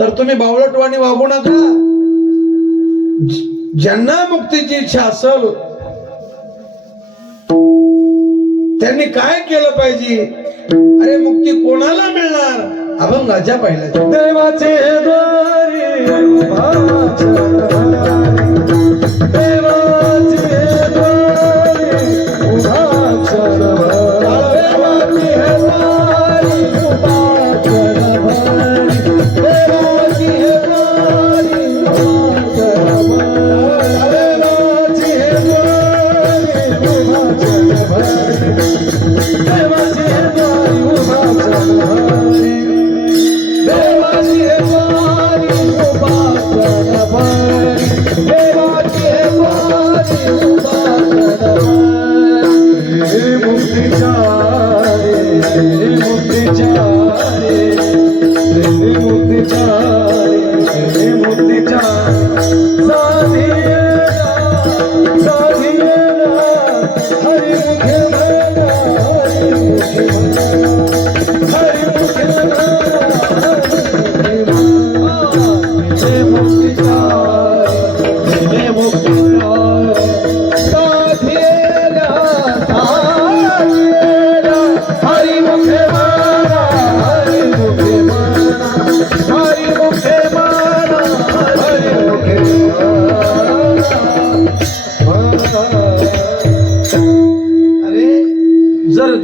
तर तुम्ही बावळटवाणी वागू नका. ज्यांना मुक्तीची इच्छा असेल त्यांनी काय केलं पाहिजे? अरे मुक्ती कोणाला मिळणार? अभंगाच्या पहिल्या देवाचे द्वारी देवाचे द्वारी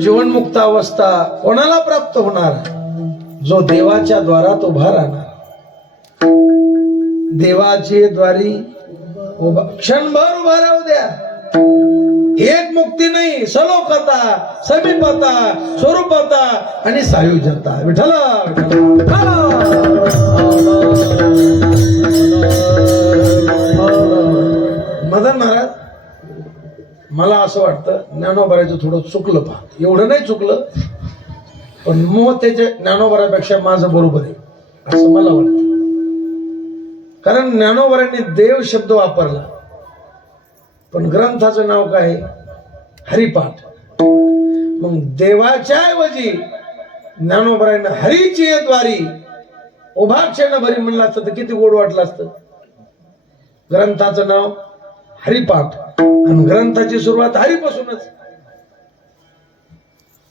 जीवनमुक्त अवस्था कोणाला प्राप्त होणार? जो देवाच्या द्वारात उभा राहणार. देवाचे द्वारी उभा क्षणभर उभा राहू द्या. एक मुक्ती नाही, सलोकता, समीपता, स्वरूपता आणि सायुज्यता. विठ्ठला मदन महाराज, मला असं वाटतं ज्ञानोबाराचं थोडं चुकलं. पहा, एवढं नाही चुकलं, पण मग त्याच्या ज्ञानोबारापेक्षा माझं बरोबर आहे असं मला वाटतं. कारण ज्ञानोबारांनी देव शब्द वापरला, पण ग्रंथाचं नाव काय आहे? हरिपाठ. मग देवाच्या ऐवजी ज्ञानोबारांनी हरीची द्वारी उभा क्षण भरी म्हणलं असतं तर किती गोड वाटलं असतं. ग्रंथाचं नाव हरिपाठ आणि ग्रंथाची सुरुवात हरीपासूनच.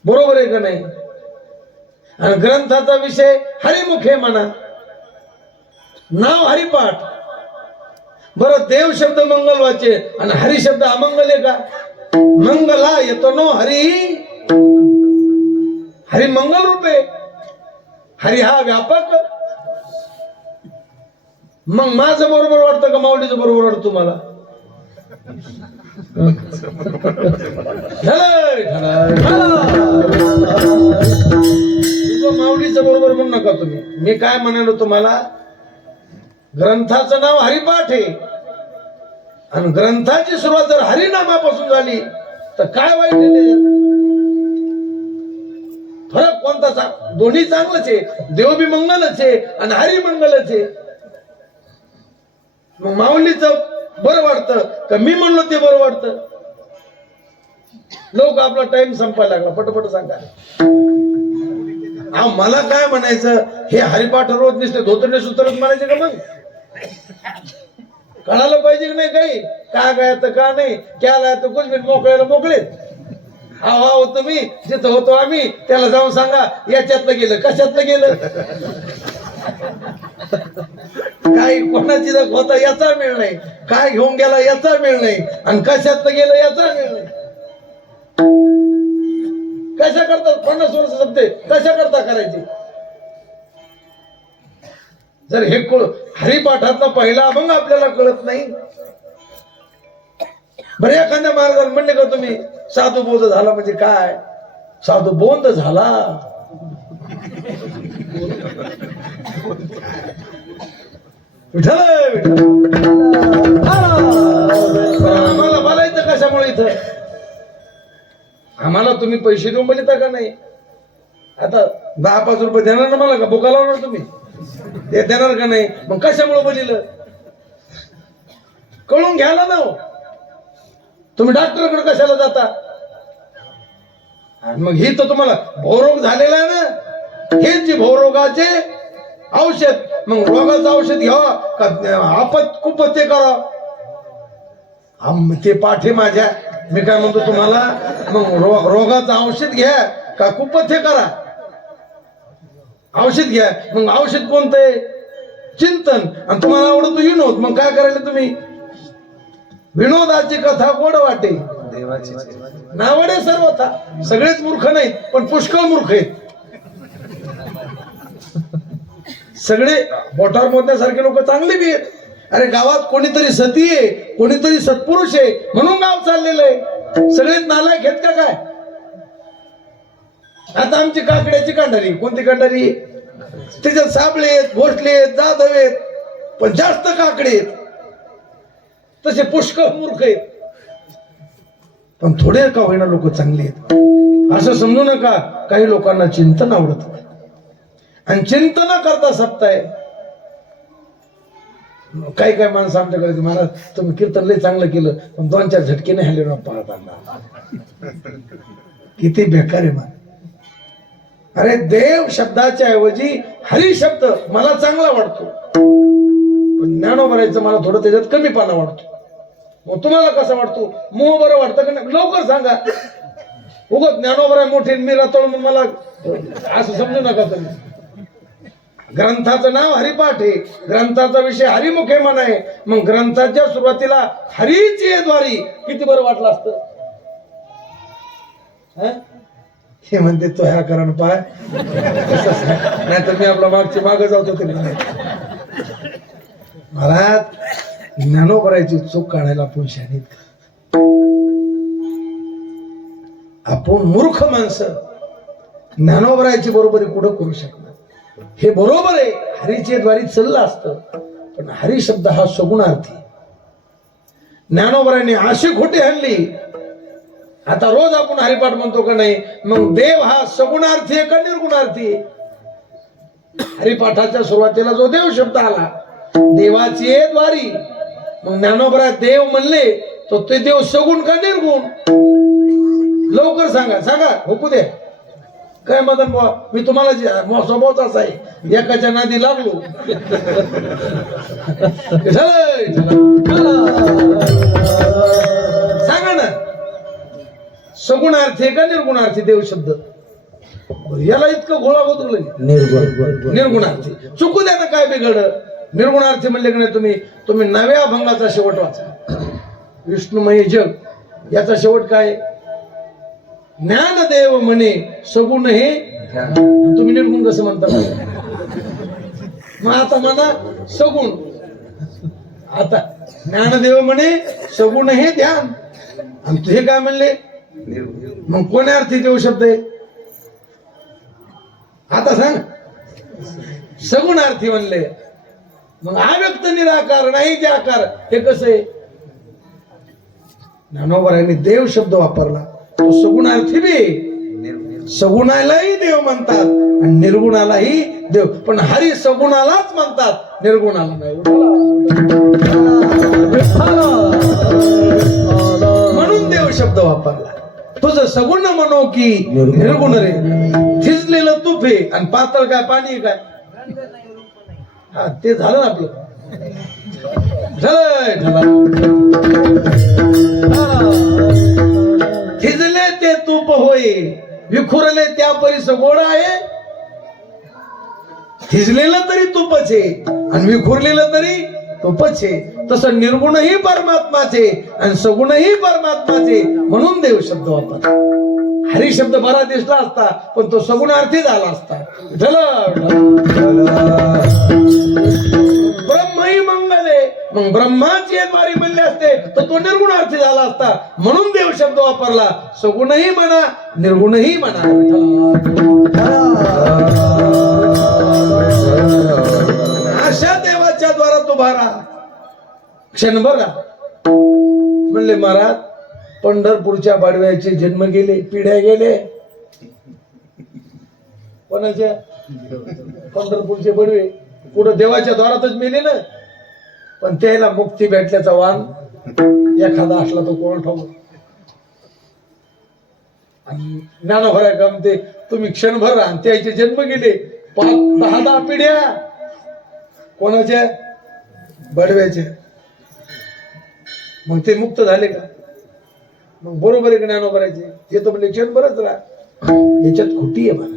बरोबर आहे का नाही? आणि ग्रंथाचा विषय हरिमुखे म्हणा, नाव हरिपाठ. बरं, देव शब्द मंगलवाचे आणि हरी शब्द अमंगल आहे का? मंगला येतो नो हरी. हरी मंगल रूपे, हरी हा व्यापक. मग माझं बरोबर वाटतं का माऊलीचं बरोबर वाटतं तुम्हाला? माऊलीचं बरोबर म्हणू नका तुम्ही. मी काय म्हणालो तुम्हाला? ग्रंथाचं नाव हरिपाठ आहे आणि ग्रंथाची सुरुवात जर हरिनामापासून झाली तर काय वाईट आहे त्याच्यात? फरक कोणता? दोन्ही चांगलंच आहे. देव बी मंगलच आहे आणि हरी मंगलच आहे. मग माऊलीचं बरं वाटतं का मी म्हणलो ते बरं वाटतं? लोक आपला टाइम संपायला लागला, पटपट सांगा. मला काय म्हणायचं, हे हरिपाठ रोज नसते धोतरने सुतरच म्हणायचे का? मग कळालं पाहिजे की नाही? काही काय काय तर का नाही, क्या तर कुछ बिन मोकळ्याला मोकळे. हा होतो मी, जिथं होतो आम्ही त्याला जाऊन सांगा याच्यातलं गेलं, कशातलं गेलं. काही कोणाची होता याचा मेळ नाही, काय घेऊन गेला याचा मेळ नाही, आणि कशातलं गेलं याचा मेळ नाही. कशा करता 50 वर्ष जमते, कशा करता करायची? जर हे हरिपाठातला पहिला अभंग आपल्याला कळत नाही. बरं, एखाद्या महाराजांना म्हणले का तुम्ही साधू बोध झाला म्हणजे काय? साधू बोध झाला. आम्हाला बोलायचं कशामुळे इथं? आम्हाला तुम्ही पैसे देऊन बोलता का नाही? आता 10-5 रुपये देणार ना मला? का बोका लावणार तुम्ही? ते देणार का नाही? मग कशामुळे बोलिलं? कळून घ्यायला ना. तुम्ही डॉक्टरकडे कशाला जाता? आणि मग ही तर तुम्हाला भवरोग झालेला आहे ना, हेच जे भवरोगाचे औषध. मग रोगाचं औषध घ्यावा का आपत कुपते करा? ते पाठे माझ्या, मी काय म्हणतो तुम्हाला, मग रोगाचं औषध घ्या का कुपथे करा? औषध घ्या. मग औषध कोणतं आहे? चिंतन. आणि तुम्हाला आवडतो विनोद, मग काय करायला तुम्ही? विनोदाची कथा गोड वाटे नावडे सर्वथा. सगळेच मूर्ख नाहीत, पण पुष्कळ मूर्ख आहेत. सगळे बोटावर मोजण्यासारखे लोक चांगले बी आहेत. अरे गावात कोणीतरी सती आहे, कोणीतरी सत्पुरुष आहे म्हणून गाव चाललेलं आहे. सगळेच नालायक आहेत का काय? आता आमची काकड्याची कांडारी, कोणती कांडारी? त्याच्यात साबळे आहेत, भोसले आहेत, जाधव आहेत, पण जास्त काकडे आहेत. तसे पुष्कळ मूर्ख आहेत, पण थोडे का होईना लोक चांगले आहेत. असं समजू नका काही लोकांना चिंतन आवडत नाही आणि चिंतन करता सत्ताय. काही काही माणसं आमच्याकडे, मला तुम्ही कीर्तन लय चांगलं केलं पण 2-4 झटके नाही हल्ले ना पाहताना. किती बेकार आहे मान. अरे देव शब्दाच्या ऐवजी हरी शब्द मला चांगला वाटतो, पण ज्ञानोबरायचं मला थोडं त्याच्यात कमीपणा वाटतो. मग तुम्हाला कसं वाटतो? मोह बरं वाटतं का नाही? लवकर सांगा. उगत ज्ञानोबराय मोठे मी रातोळ म्हणून मला असं समजू नका तुम्ही. ग्रंथाचं नाव हरिपाठ आहे, ग्रंथाचा विषय हरिमुखे मन आहे. मग ग्रंथाच्या सुरुवातीला हरीची द्वारी किती बरं वाटलं असतं. हे म्हणते तो ह्या कारण पाय नाही तर मी आपला मागची मागे जातो तरी महाराज. ज्ञानोबरायची चूक काढायला आपण शाळेत, आपण मूर्ख माणसं ज्ञानोबरायची बरोबरी कुठं करू शकणार? हे बरोबर आहे, हरीचे द्वारी चाललं असतं, पण हरी शब्द हा सगुणार्थी. ज्ञानोबरांनी अशी खोटी हल्ली. आता रोज आपण हरिपाठ म्हणतो का नाही? मग देव हा सगुणार्थी आहे का निर्गुणार्थी? हरिपाठाच्या सुरुवातीला जो देव शब्द आला, देवाची आहे द्वारी. मग ज्ञानोबरा देव म्हणले तो ते देव सगुण का निर्गुण? लवकर सांगा, सांगा होकू दे. काय मदन बुवा, मी तुम्हाला स्वभावच असा आहे, एकाच्या नादी लागलो. सांगा ना, सगुणार्थी का निर्गुणार्थी देव शब्द? याला इतकं घोळा होत निर्गुणार्थी. चुकू द्या ना, काय बिघड? निर्गुणार्थी म्हणले की नाही तुम्ही नव्या अभंगाचा शेवट वाचा. विष्णुमय जग याचा शेवट काय? ज्ञानदेव म्हणे सगुण हे, तुम्ही निर्गुण कसं म्हणता? मग आता म्हणा सगुण. आता ज्ञानदेव म्हणे सगुण हे ध्यान, आणि हे काय म्हणले? मग कोण्या अर्थी देव शब्द आहे? आता सांग. सगुणार्थी म्हणले. मग अव्यक्त निराकार नाही जे आकार, हे कसं आहे? ज्ञानोबरांनी देव शब्द वापरला, तो सगुणार्थी बी. सगुणालाही देव म्हणतात आणि निर्गुणालाही देव, पण हरी सगुणालाच म्हणतात, निर्गुणाला नाही. म्हणून देव शब्द वापरला. तुझं सगुण म्हणो की निर्गुण रे. थिजलेलं तूप आहे आणि पातळ काय पाणी काय? हा ते झालं ना आपलं. थिजले ते तूप होय, विखुरले त्या परी सगोड आहे. थिजलेलं तरी तूपच आहे आणि विखुरलेलं तरी तूपच आहे. तसं निर्गुणही परमात्माचे आणि सगुणही परमात्माचे, म्हणून देव शब्द वापर. हरी शब्द बरा दिसला असता पण तो सगुणार्थी झाला असता. ब्रह्मही मंगले, मग ब्रह्माची द्वारी म्हणले असते तर तो निर्गुणार्थी झाला असता. म्हणून देव शब्द वापरला. सगुणही म्हणा निर्गुणही म्हणा. अशा देवाच्या द्वारात उभा राहा. क्षणभर म्हणले महाराज, पंढरपूरच्या बाडव्याचे जन्म गेले, पिढ्या गेले. कोणाच्या? पंढरपूरचे बडवे पुढे देवाच्या द्वारातच मेले ना. पण त्याला मुक्ती भेटल्याचा वाण एखादा असला तो कोण ठाऊक. ज्ञानोबा काम ते तुम्ही क्षणभर आणि त्याचे जन्म गेले 5-10 पिढ्या कोणाच्या बडव्याचे, मग ते मुक्त झाले का? मग बरोबर आहे ज्ञानोबराचे हे तर म्हणजे क्षणभरच राहा, याच्यात खोटी आहे मला.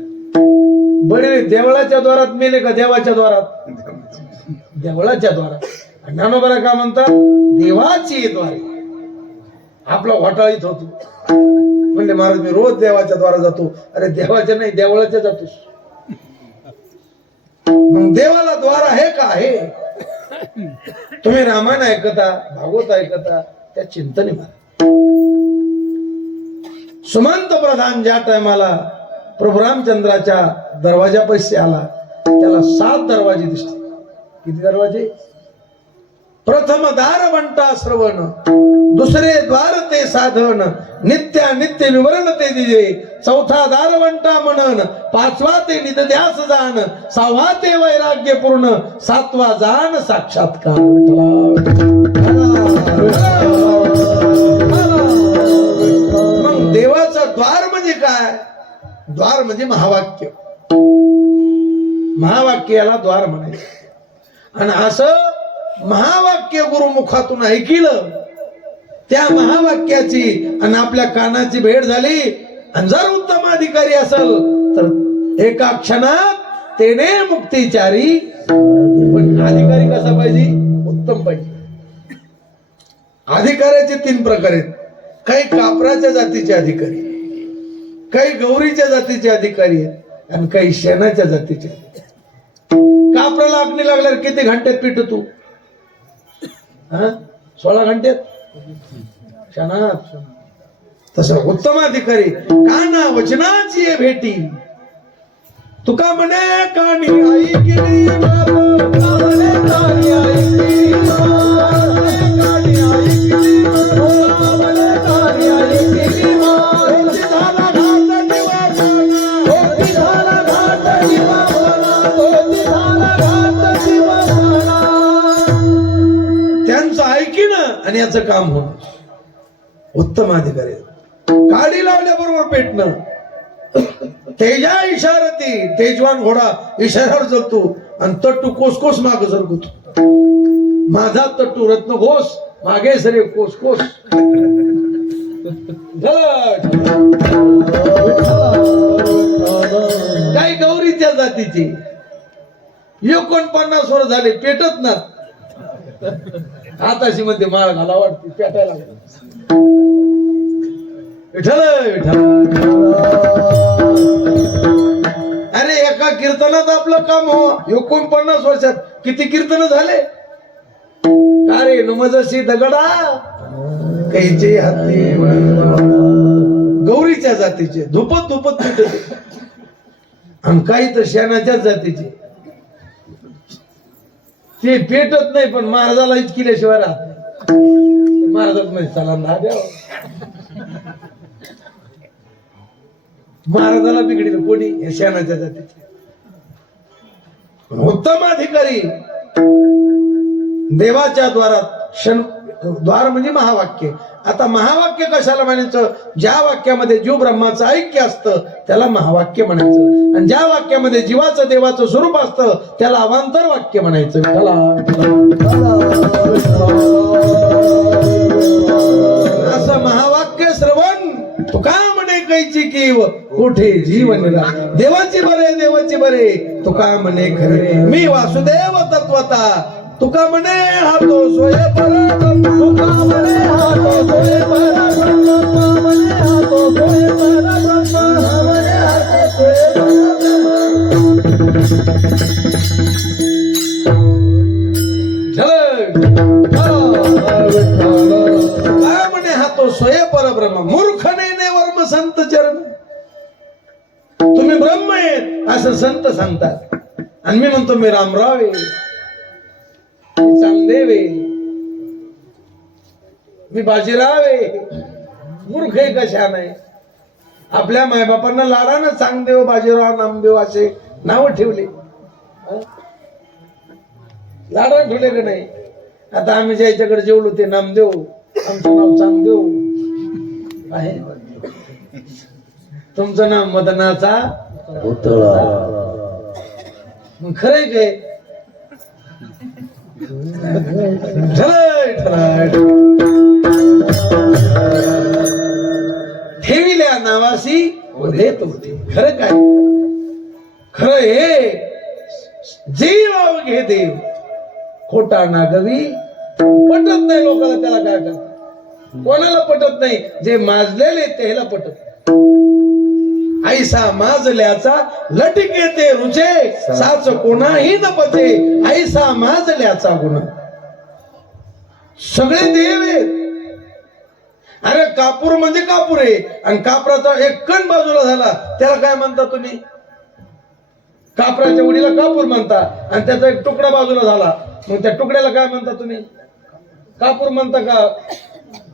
बडवे देवळाच्या द्वारात मेले का देवाच्या द्वारात? देवळाच्या द्वारात. ज्ञानोबरा का म्हणतात? देवाची द्वारे. आपला घोटाळीत होतो म्हणजे महाराज मी रोज देवाच्या द्वारा जातो. अरे देवाच्या नाही, देवळाच्या जातोस. मग देवाला द्वार आहे का? आहे. तुम्ही रामायण ऐकता, भागवत ऐकता, त्या चिंतने मारा. सुमंत प्रधान ज्या टायमाला प्रभू रामचंद्राच्या दरवाजापाशी आला त्याला 7 दरवाजे दिसले. किती दरवाजे? प्रथम दार बनता श्रवण, दुसरे द्वार ते साधन, नित्या नित्य विवरण ते दिजे, चौथा दार बनता मनन, 5वा ते निध्यास जाण, 6वा ते वैराग्य पूर्ण, 7वा जाण साक्षात्कार. मग देवाचं द्वार म्हणजे काय? द्वार म्हणजे महावाक्य. महावाक्य याला द्वार म्हणायचं. आणि असं महावाक्य गुरुमुखातून ऐकिलं, त्या महावाक्याची आणि आपल्या कानाची भेट झाली, आणि जर उत्तम अधिकारी असेल तर एका क्षणात तेने मुक्तिचारी. पण अधिकारी कसा पाहिजे? उत्तम पाहिजे. अधिकाऱ्याचे 3 प्रकार आहेत. काही कापराच्या जातीचे अधिकारी, काही गौरीच्या जातीचे अधिकारी आहेत, आणि काही शेणाच्या जातीचे. कापराला आखणी लागल्यावर किती घंट्यात पिटतो? 16 घंट्यात. क्षणात. तसं उत्तम अधिकारी काना वचनाची भेटी. तुका म्हणे कानी ऐकली मात, तुका म्हणे कानी ऐकली मात, कानी ऐकली मात, तुका म्हणे कानी ऐकली मात. झाला घात जीवाना, झाला घात जीवाना, झाला घात जीवाना. त्यांचं ऐकिनं आणि याचं काम होणं. उत्तम अधिकारी. काडी लावल्याबरोबर पेटणं. तेजा इशारती, तेजवान घोडा इशाऱ्यावर चालतो आणि तट्टू कोस कोस मागे सरकतो. माझा तट्टू रत्न घोष मागे सरे कोस कोस. काही गौरीच्या जातीची 49 वर झाले पेटत ना. हाताशी मध्ये माळ घाला वाटते, पेटायला लागला. विठ्ठल विठ्ठल. अरे एका कीर्तनात आपलं काम हो. 49 वर्षात किती कीर्तन झाले? का रे नमजशी दगडा कैचे हाती. गौरीच्या जातीचे धुपत धुपत पेटत, आणि काही तर शेणाच्याच जातीचे. ते पेटत नाही पण महाराजाला इचकिल्याशिवाय राहत नाही. महाराजात नाही चला ना द्या. महाराजाला बिघडलं कोणी? हे शेणाच्या जातीचे. उत्तम अधिकारी देवाच्या द्वारात. द्वार म्हणजे महावाक्य. आता महावाक्य कशाला म्हणायचं? ज्या वाक्यामध्ये जीव ब्रह्माचं ऐक्य असतं त्याला महावाक्य म्हणायचं, आणि ज्या वाक्यामध्ये जीवाचं देवाचं स्वरूप असतं त्याला अवांतर वाक्य म्हणायचं. असं महावाक्य श्रवण तुका म्हणे कैची कीव कुठे जीवन. देवाची बरे देवाची बरे तुका म्हणे खरे, मी वासुदेव तत्वता. तुका म्हणे हा तो सोय पराक्रम, तुका म्हणे हा तो सोय पराक्रम, तुका म्हणे हा तो सोय पराक्रम, म्हणे हा तो सोय काय म्हणे हा तो सोय परब्रह्म. मूर्ख नेने वर्म संत चरण. तुम्ही ब्रह्म आहेत असं संत सांगतात, आणि मी म्हणतो मी रामराव आहे, मी चांगदेव आहे, मी बाजीराव आहे. मूर्ख आहे कशा नाही? आपल्या मायबापांना लाडानं चांगदेव, बाजीराव, नामदेव असे नाव ठेवले. लाडानं ठेवले का नाही? आता आम्ही ज्याच्याकडे जेवलो ते नामदेव, आमचं नाव चांगदेव आहे. तुमचं नाव मदनाचा पुतळा. मग खरंय काय? ठरय, ठरय. ठेविल्या नावासी देत होते. खरं काय? खरं हे जीव घे देव, खोटा नागवी पटत नाही लोकांना. त्याला काय करतात? कोणाला पटत नाही? जे माजलेले त्याला पटत. ऐसा माजल्याचा लटके ते रुचे, साच कोणाही न पचे ऐसा माजल्याचा गुण. सगळे देव आहेत. अरे कापूर म्हणजे कापूर आहे, आणि कापराचा एक कण बाजूला झाला त्याला काय म्हणता तुम्ही? कापराच्या उडीला कापूर म्हणता, आणि त्याचा एक तुकडा बाजूला झाला मग त्या तुकड्याला काय म्हणता तुम्ही? कापूर म्हणता का?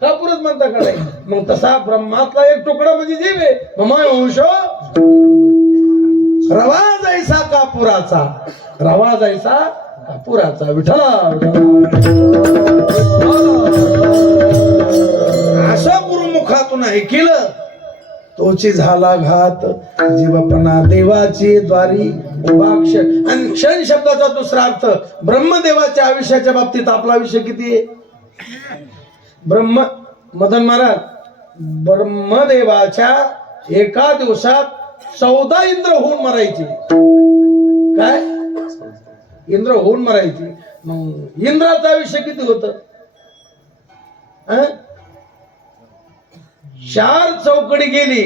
कापूरच म्हणता का नाही? मग तसा ब्रह्मातला एक तुकडा म्हणजे जीव आहे. मग वंश रवा जायसा कापुराचा, रवा जायसा कापुराचा. विठ्ठला असं गुरुमुखातून ऐकलं तोची झाला घात, जीवपणा देवाची द्वारी उभा क्षण. आणि क्षण शब्दाचा दुसरा अर्थ ब्रह्मदेवाच्या आयुष्याच्या बाबतीत आपला आयुष्य किती आहे? मदन महाराज ब्रह्मदेवाच्या एका दिवसात 14 इंद्र होऊन मरायचे. काय? इंद्र होऊन मरायचे. मग इंद्राचं आयुष्य किती होत? 4 चौकडी गेली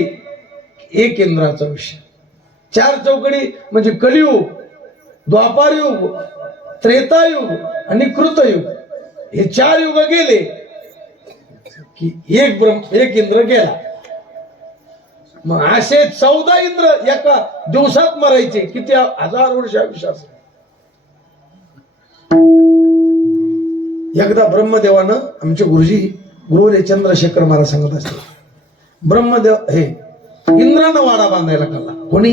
एक इंद्राचं आयुष्य. 4 चौकडी म्हणजे कलियुग, द्वापारयुग, त्रेतायुग आणि कृतयुग. हे 4 युग गेले की एक इंद्र गेला. मग असे 14 इंद्र एका दिवसात मरायचे. किती 1000 वर्ष आयुष्य असेल. एकदा ब्रह्मदेवानं, आमचे गुरुजी गुरुले चंद्रशेखर महाराज सांगत असते, ब्रह्मदेव हे इंद्रानं वाडा बांधायला काढला. कोणी?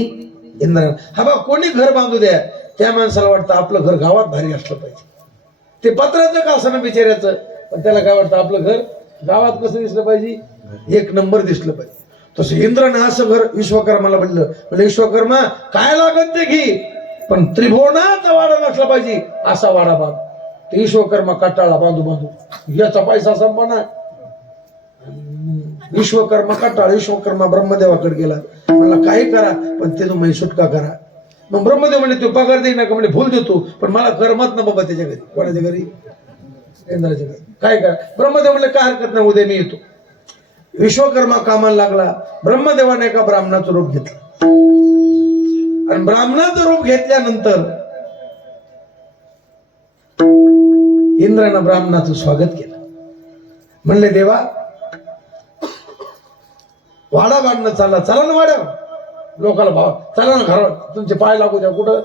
इंद्रानं. हा बा कोणी घर बांधू द्या, त्या माणसाला वाटतं आपलं घर गावात भारी असलं पाहिजे. ते पत्राचं का असं ना बिचाऱ्याचं, पण त्याला काय वाटतं आपलं घर गावात कसं दिसलं पाहिजे? एक नंबर दिसलं पाहिजे. तसं इंद्रानं असं घर विश्वकर्माला म्हणलं, म्हणजे विश्वकर्मा काय लागत ते घे, पण त्रिभुवनाचा वाडा नसला पाहिजे असा वाडा बांध. ते विश्वकर्मा कटाळा बांधू बांधू याचा पैसा संपणार. विश्वकर्मा कटाळ. विश्वकर्मा ब्रह्मदेवाकडे गेला, मला काही करा पण ते तुम्ही सुटका करा. मग ब्रह्मदेव म्हणजे तो पगार देईना का? म्हणजे फुल देतो, पण मला करमत ना बाबा त्याच्या घरी. कोणाच्या घरी? इंद्राच्या घरी. काय करा? ब्रह्मदेव म्हणले काय हरकत नाही, उद्या मी येतो. विश्वकर्मा कामाला लागला. ब्रह्मदेवाने एका ब्राह्मणाचं रूप घेतलं, आणि ब्राह्मणाचं रूप घेतल्यानंतर इंद्रानं ब्राह्मणाचं स्वागत केलं. म्हणले देवा वाडा बांधणं चालला, चला ना वाड्या. लोकाला भाव चला ना घरात, तुमचे पाय लागू द्या. कुठं?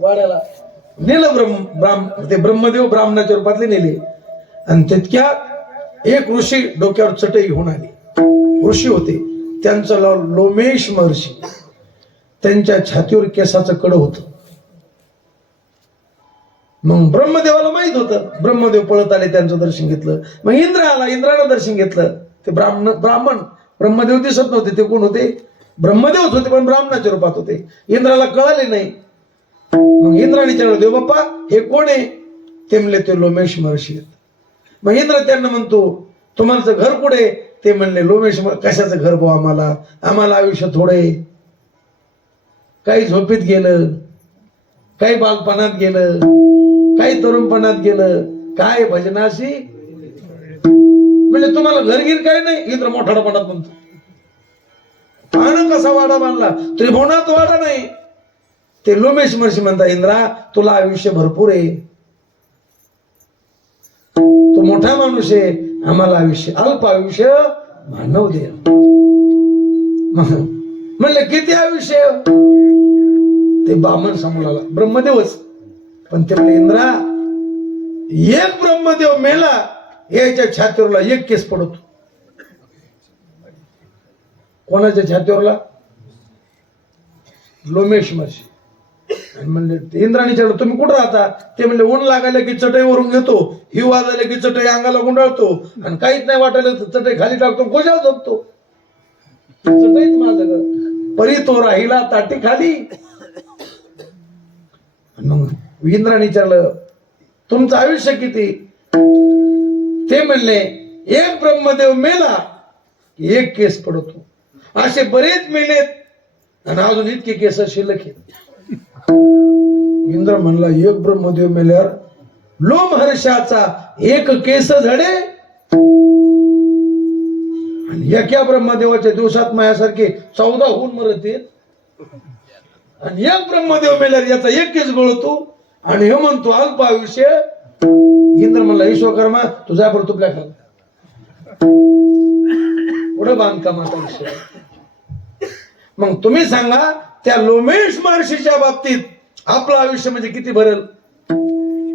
वाड्याला नेलं. ते ब्रह्मदेव ब्राह्मणाच्या रूपातले नेले, आणि तितक्यात एक ऋषी डोक्यावर चटई घेऊन आले. ऋषी होते, त्यांचं नाव लोमेश महर्षी. त्यांच्या छातीवर केसाचं कडं होतं. मग ब्रह्मदेवाला माहित होतं. ब्रह्मदेव पळत आले, त्यांचं दर्शन घेतलं. मग इंद्र आला, इंद्रानं दर्शन घेतलं. ते ब्राह्मण ब्रह्मदेव दिसत नव्हते. ते कोण होते? ब्रह्मदेवच होते, पण ब्राह्मणाच्या रूपात होते. इंद्राला कळाले नाही. मग इंद्राने विचारलं, देव बाप्पा हे कोण आहे? ते म्हणले ते लोमेश महर्षी आहेत. मग इंद्र त्यांना म्हणतो, तुम्हाला घर कुठे? ते म्हणले लोमेश. कशाचं घर भाऊ? आम्हाला आयुष्य थोडे. काही झोपेत गेलं, काही बालपणात गेलं, काही तरुणपणात गेलं, काय भजनाशी. म्हणजे तुम्हाला घरगीर काही नाही. इंद्र मोठापणात म्हणतो, पाहणं कसा वाडा बांधला, त्रिभुवनात वाडा नाही. ते लोमेश महर्षी म्हणता, इंद्रा तुला आयुष्य भरपूर आहे, तो मोठा माणूस आहे, आम्हाला आयुष्य अल्प आयुष्य मानव दे. म्हणले किती आयुष्य? ते बामण समोर आला, ब्रह्मदेवच. पण ते म्हणले, इंद्रा एक ब्रह्मदेव मेला, याच्या छातीवरला एक केस पडतो. कोणाच्या छातीवरला? लोमेश महर्षी. म्हणले इंद्राणी विचारलं, तुम्ही कुठं राहता? ते म्हणले ऊन लागायला की चटईवरून घेतो, हिव वाजायला की चटई अंगाला गुंडाळतो, आणि काहीच नाही वाटायला चटई खाली टाकतो, गोजाला झोपतो. चटईत माझं घर परी तो राहिला ताटी खाली. मग इंद्राने विचारलं तुमचं आयुष्य किती? ते म्हणले एक ब्रह्मदेव मेला एक केस पडतो, असे बरेच मेलेत आणि अजून इतके केस शिल्लक आहेत. इंद्र म्हणला एक ब्रह्मदेव मेल्यावर लोमहर्षाचा एक केस झडे आणि एका ब्रह्मदेवाच्या दिवसात माझ्यासारखे 14 होऊन मरत येत आणि एक ब्रह्मदेव मेल्यावर याचा एक केस गळतो आणि हे म्हणतो अल्प आयुष्य. इंद्र म्हणला विश्वकर्मा तुझ्या पर तुपल्या खाल पुढं बांधकामाचा विषय. मग तुम्ही सांगा त्या लोमेश महर्षीच्या बाबतीत आपलं आयुष्य म्हणजे किती भरल?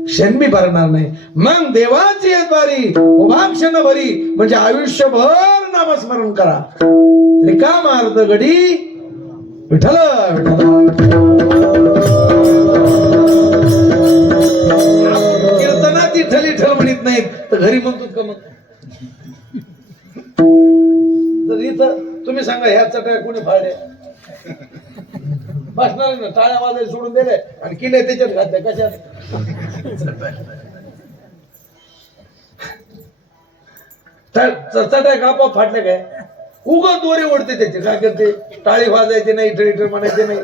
क्षण बी भरणार नाही. मग देवाची द्वारी उभा क्षण भरी म्हणजे आयुष्यभर नामस्मरण करा. रिकाम अर्ध गडी विठ्ठल कीर्तनात विठ्ठल विठ्ठल म्हणत नाहीत तर घरी म्हणतो का? मग तर इथं तुम्ही सांगा ह्या चटया कोणी फाळल्या? बसणार ना टाळ्या वाजायला सोडून दिले आणि किल्ले त्याच्यात घातले. कशात? चटया कापा फाटल्या काय? उगा दोरे ओढते त्याचे. काय करते? टाळी वाजायचे नाही, इटर इटर म्हणायचे नाही.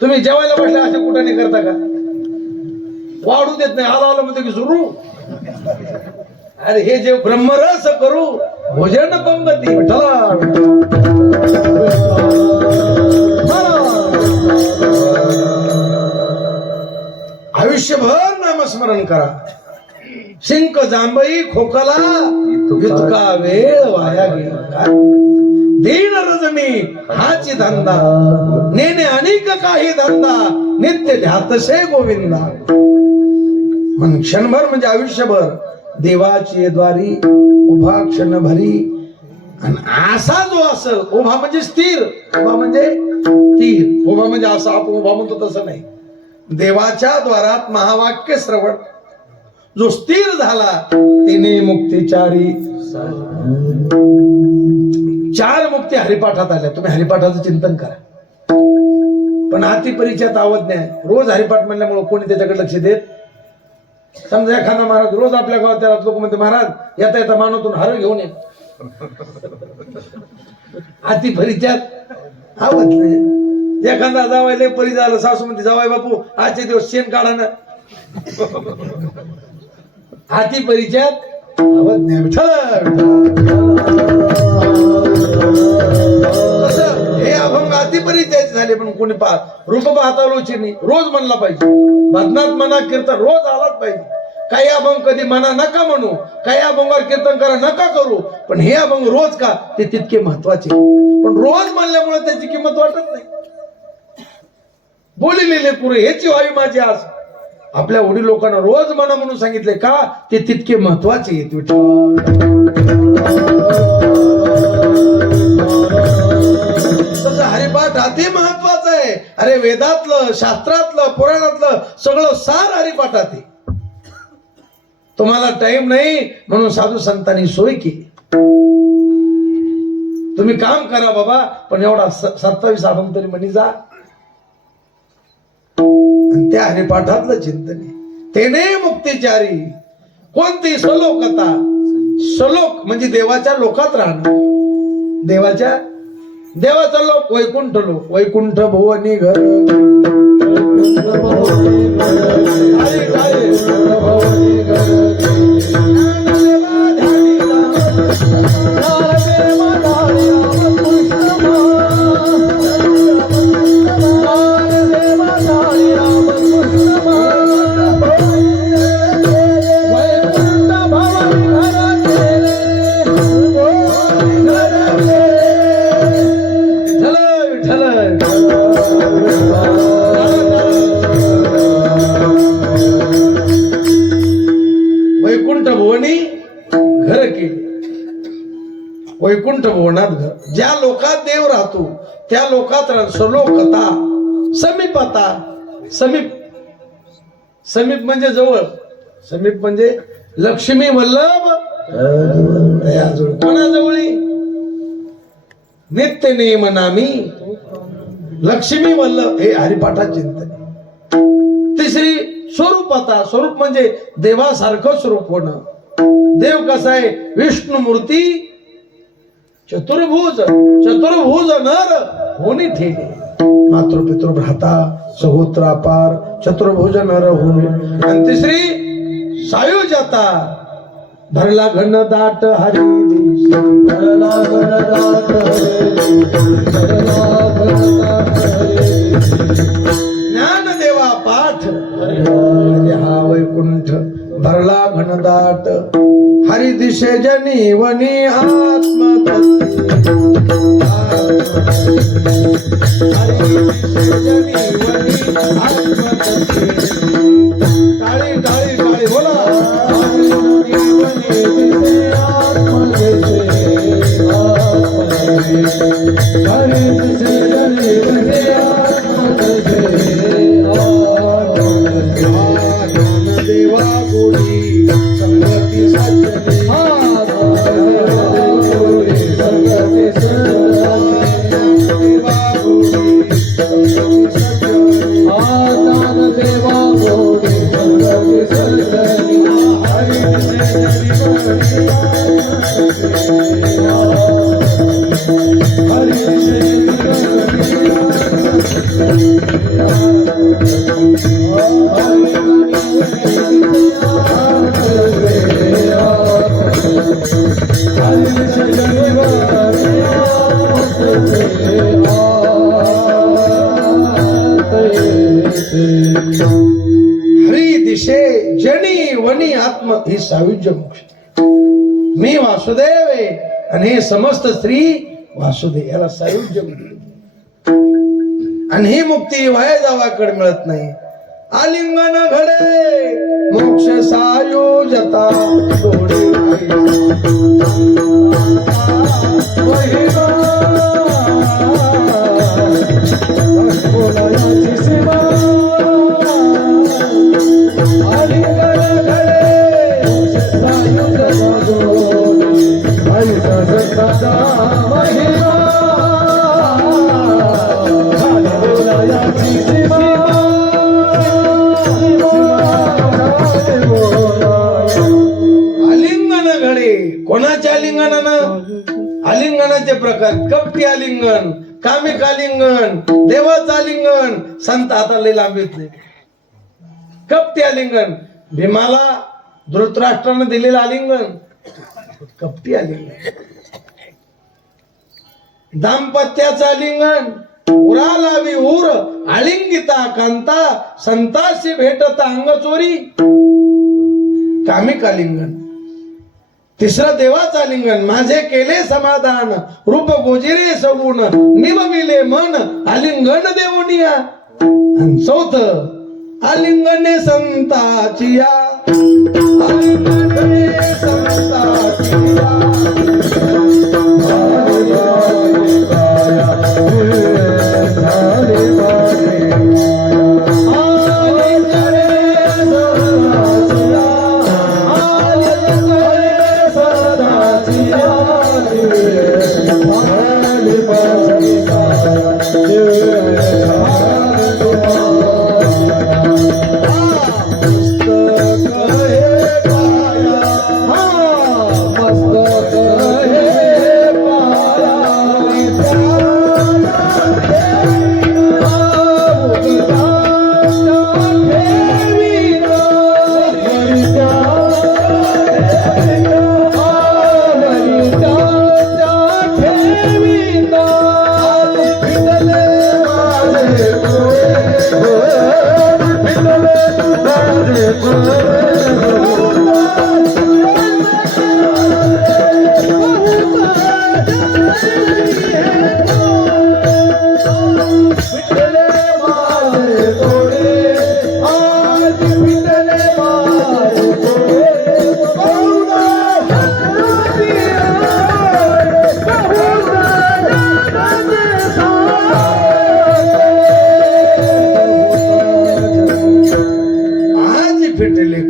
तुम्ही जेवायला बसले अशा कुठाने करता का? वाढू देत नाही. आला म्हणतो की सुरू. अरे हे जे ब्रह्मरस करू भोजन पंगती आयुष्यभर नामस्मरण करा. शिंक जांभई खोकला इतका वेळ वाया गेला. दीन रजनी हाची धंदा नेने अनेक काही धंदा नित्य ध्यातसे गोविंदा. मग क्षणभर म्हणजे आयुष्यभर देवाची द्वारी उभा क्षण भरी. आणि असा जो असल उभा म्हणजे स्थिर, उभा म्हणजे स्थिर, उभा म्हणजे असा आपण उभा म्हणतो तसं नाही. देवाच्या द्वारात महावाक्य श्रवण जो स्थिर झाला तिने मुक्तीचारी. 4 मुक्ती हरिपाठात आल्या. तुम्ही हरिपाठाचं चिंतन करा. पण अति परिचयात आवड नाही. रोज हरिपाठ म्हणल्यामुळे कोणी त्याच्याकडे लक्ष देत? समजा एखादा महाराज रोज आपल्या गावात त्याला लोक म्हणते महाराज येता येता मानवतून हार घेऊन ये. अति परिचयात आवड नाही. एखादा जावायला परी झालं सासू म्हणते जावाय बापू आजचे दिवस शेण काढा ना. हाती परिचयात आवड नाही. हे अभंग अति परिचयाचे झाले. पण कोणी रूप पाहता लोचिनी रोज म्हणला पाहिजे. भजनात म्हणा कीर्तन रोज आलाच पाहिजे. काही अभंग कधी म्हणा नका म्हणू, काही अभंगावर कीर्तन करा नका करू, पण हे अभंग रोज का ते तितके महत्वाचे. पण रोज म्हणल्यामुळे त्याची किंमत वाटत नाही. बोलिलेले पुरे ह्याची व्हावी माझी आस. आपल्या वडील लोकांना रोज म्हणा म्हणून सांगितले का ते तितके महत्वाचे आहेत. तसं हरिपाठ अति महत्वाचं आहे. अरे वेदातलं, शास्त्रातलं, पुराणातलं सगळं सार हरिपाठात आहे. तुम्हाला टाइम नाही म्हणून साधू संतांनी सोय केली. तुम्ही काम करा बाबा, पण एवढा 27 अभंग तरी म्हणी जा. आणि त्या हरिपाठातलं चिंतन तेने मुक्तीचारी. कोणती सलोकता? सलोक म्हणजे देवाच्या लोकात राहणं. देवाचा लोक वैकुंठ लोक. वैकुंठ भुवनी घर वैकुंठ भुवनी घर केले. वैकुंठ भुवनात घर. ज्या लोकात देव राहतो त्या लोकात सलोकता, समीपता. समीप म्हणजे जवळ. समीप म्हणजे लक्ष्मी वल्लभ कोणाजवळी? नित्य नेम नामी लक्ष्मी वल्लभ हे हरिपाठात चिंतन. तिसरी स्वरूपता. स्वरूप म्हणजे देवासारखं स्वरूप होणं. देव कसा आहे? विष्णू मूर्ती चतुर्भुज. चतुर्भुज नर होणी ठेले. मातृपितृ भ्राता सहोत्र अपार चतुर्भुज नर होणे. आणि तिसरी सायुज्यता. भरला घन दाट हरी दिस. भरला घन दाट हरी दिस. भरला घन दाट हरी दिस. ज्ञान देवा पाठ हरी हा वैकुंठ. भरला घन दाट हरी दिशे जनी वनी आत्मतत्व. हरी दिशे जनी वनी आत्मतत्व. टाळी टाळी टाळी बोला. देवा गोडी संगती साचली. हरी दिशे जनी वनी आत्म ही सायुज्य मोक्ष. मी वासुदेव आहे आणि हे समस्त स्त्री वासुदेव. याला सायुज्य म्हणतात. आणि ही मुक्ती वाया जावाकडे मिळत नाही. आलिंगन घडे मोक्ष सायुजता. आलिंगन घडे. कोणाच्या आलिंगनानं? आलिंगनाचे प्रकार. कपटी आलिंगन, कामिक आलिंगन, देवाचं आलिंगन. संत हाताला लांबीत नाही. कपटी आलिंगन. भीमाला धृतराष्ट्रानं दिलेलं आलिंगन कपटी आलिंगन. दाम्पत्याचं आलिंगन. उराला विहूर आलिंगिता कांता. संताशी भेटता अंग चोरी कामिक आलिंगन. तिसरं देवाचं आलिंगन. माझे केले समाधान रूप गोजिरे सगुण निमविले मन आलिंगन देवनिया. आणि चौथं आलिंगने संताचिया. आलिंगने संताचिया.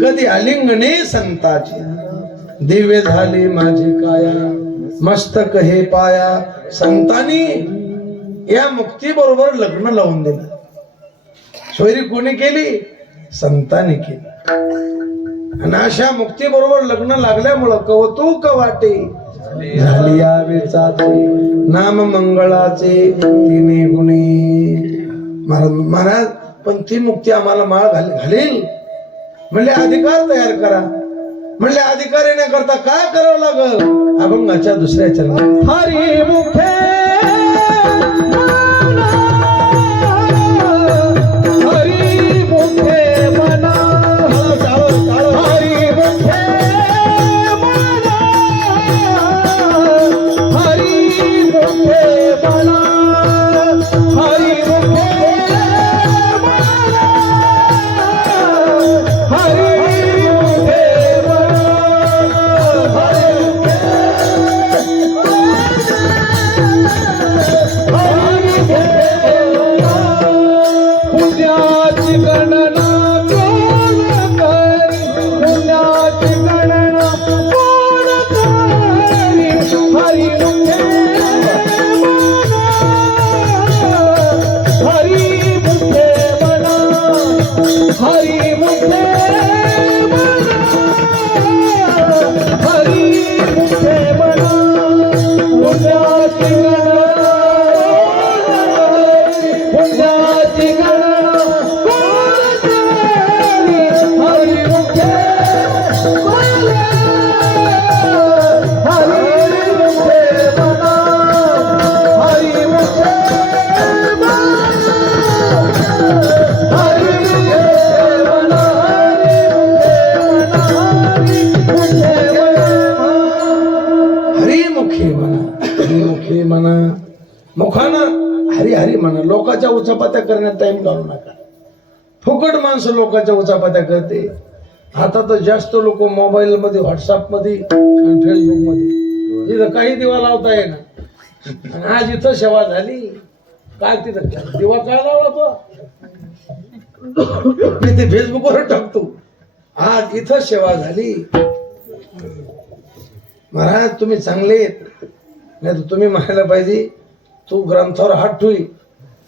कधी आलिंगने संताची. दिव्य झाली माझी काया मस्तक हे पाया संतांनी या मुक्ती बरोबर लग्न लावून दिलं. सोयरी कोणी केली? संतांनी केली. आणि अशा मुक्ती बरोबर लग्न लागल्यामुळं कौतुक वाटे झाली या वेचाचे नाम मंगळाचे तिने गुणे. महाराज पण ती मुक्ती आम्हाला माळ घालेल म्हणले अधिकार तयार करा. म्हणले अधिकार येण्याकरता काय करावं लागल? अभंगाच्या दुसऱ्या चरणात हरी मुखे हरी मुखे मना हरी मुखे मना हरी मुखे मना हरी मुखे मना हरी मुखे पुण्याची गणना कोण करी पुण्याची गणना कोण करी हरी मुखे मना हरी मुखे मना हरी मुखे मना पुण्याची पुण्याची गणना कोण करी हरी मुखे हरी मुखे मना हरी मुखे मना हरी मुखे मना हरी मुखे म्हणा. हरी मुखे म्हणा. मुखानं हरी हरी म्हणा. लोकांच्या उचापात्या करण्यात टाइम घालू नका. फुकट माणसं लोकांच्या उचापात्या करते. आता तर जास्त लोक मोबाईल मध्ये व्हॉट्सअप मध्ये आणि फेसबुक मध्ये इथं काही दिवा लावता येणार. आणि आज इथं सेवा झाली काय तिथं दिवा काय लावला तो मी ते फेसबुकवर टाकतो. आज इथं सेवा झाली. महाराज तुम्ही चांगले नाही तर तुम्ही म्हणायला पाहिजे तू ग्रंथावर हात ठेवी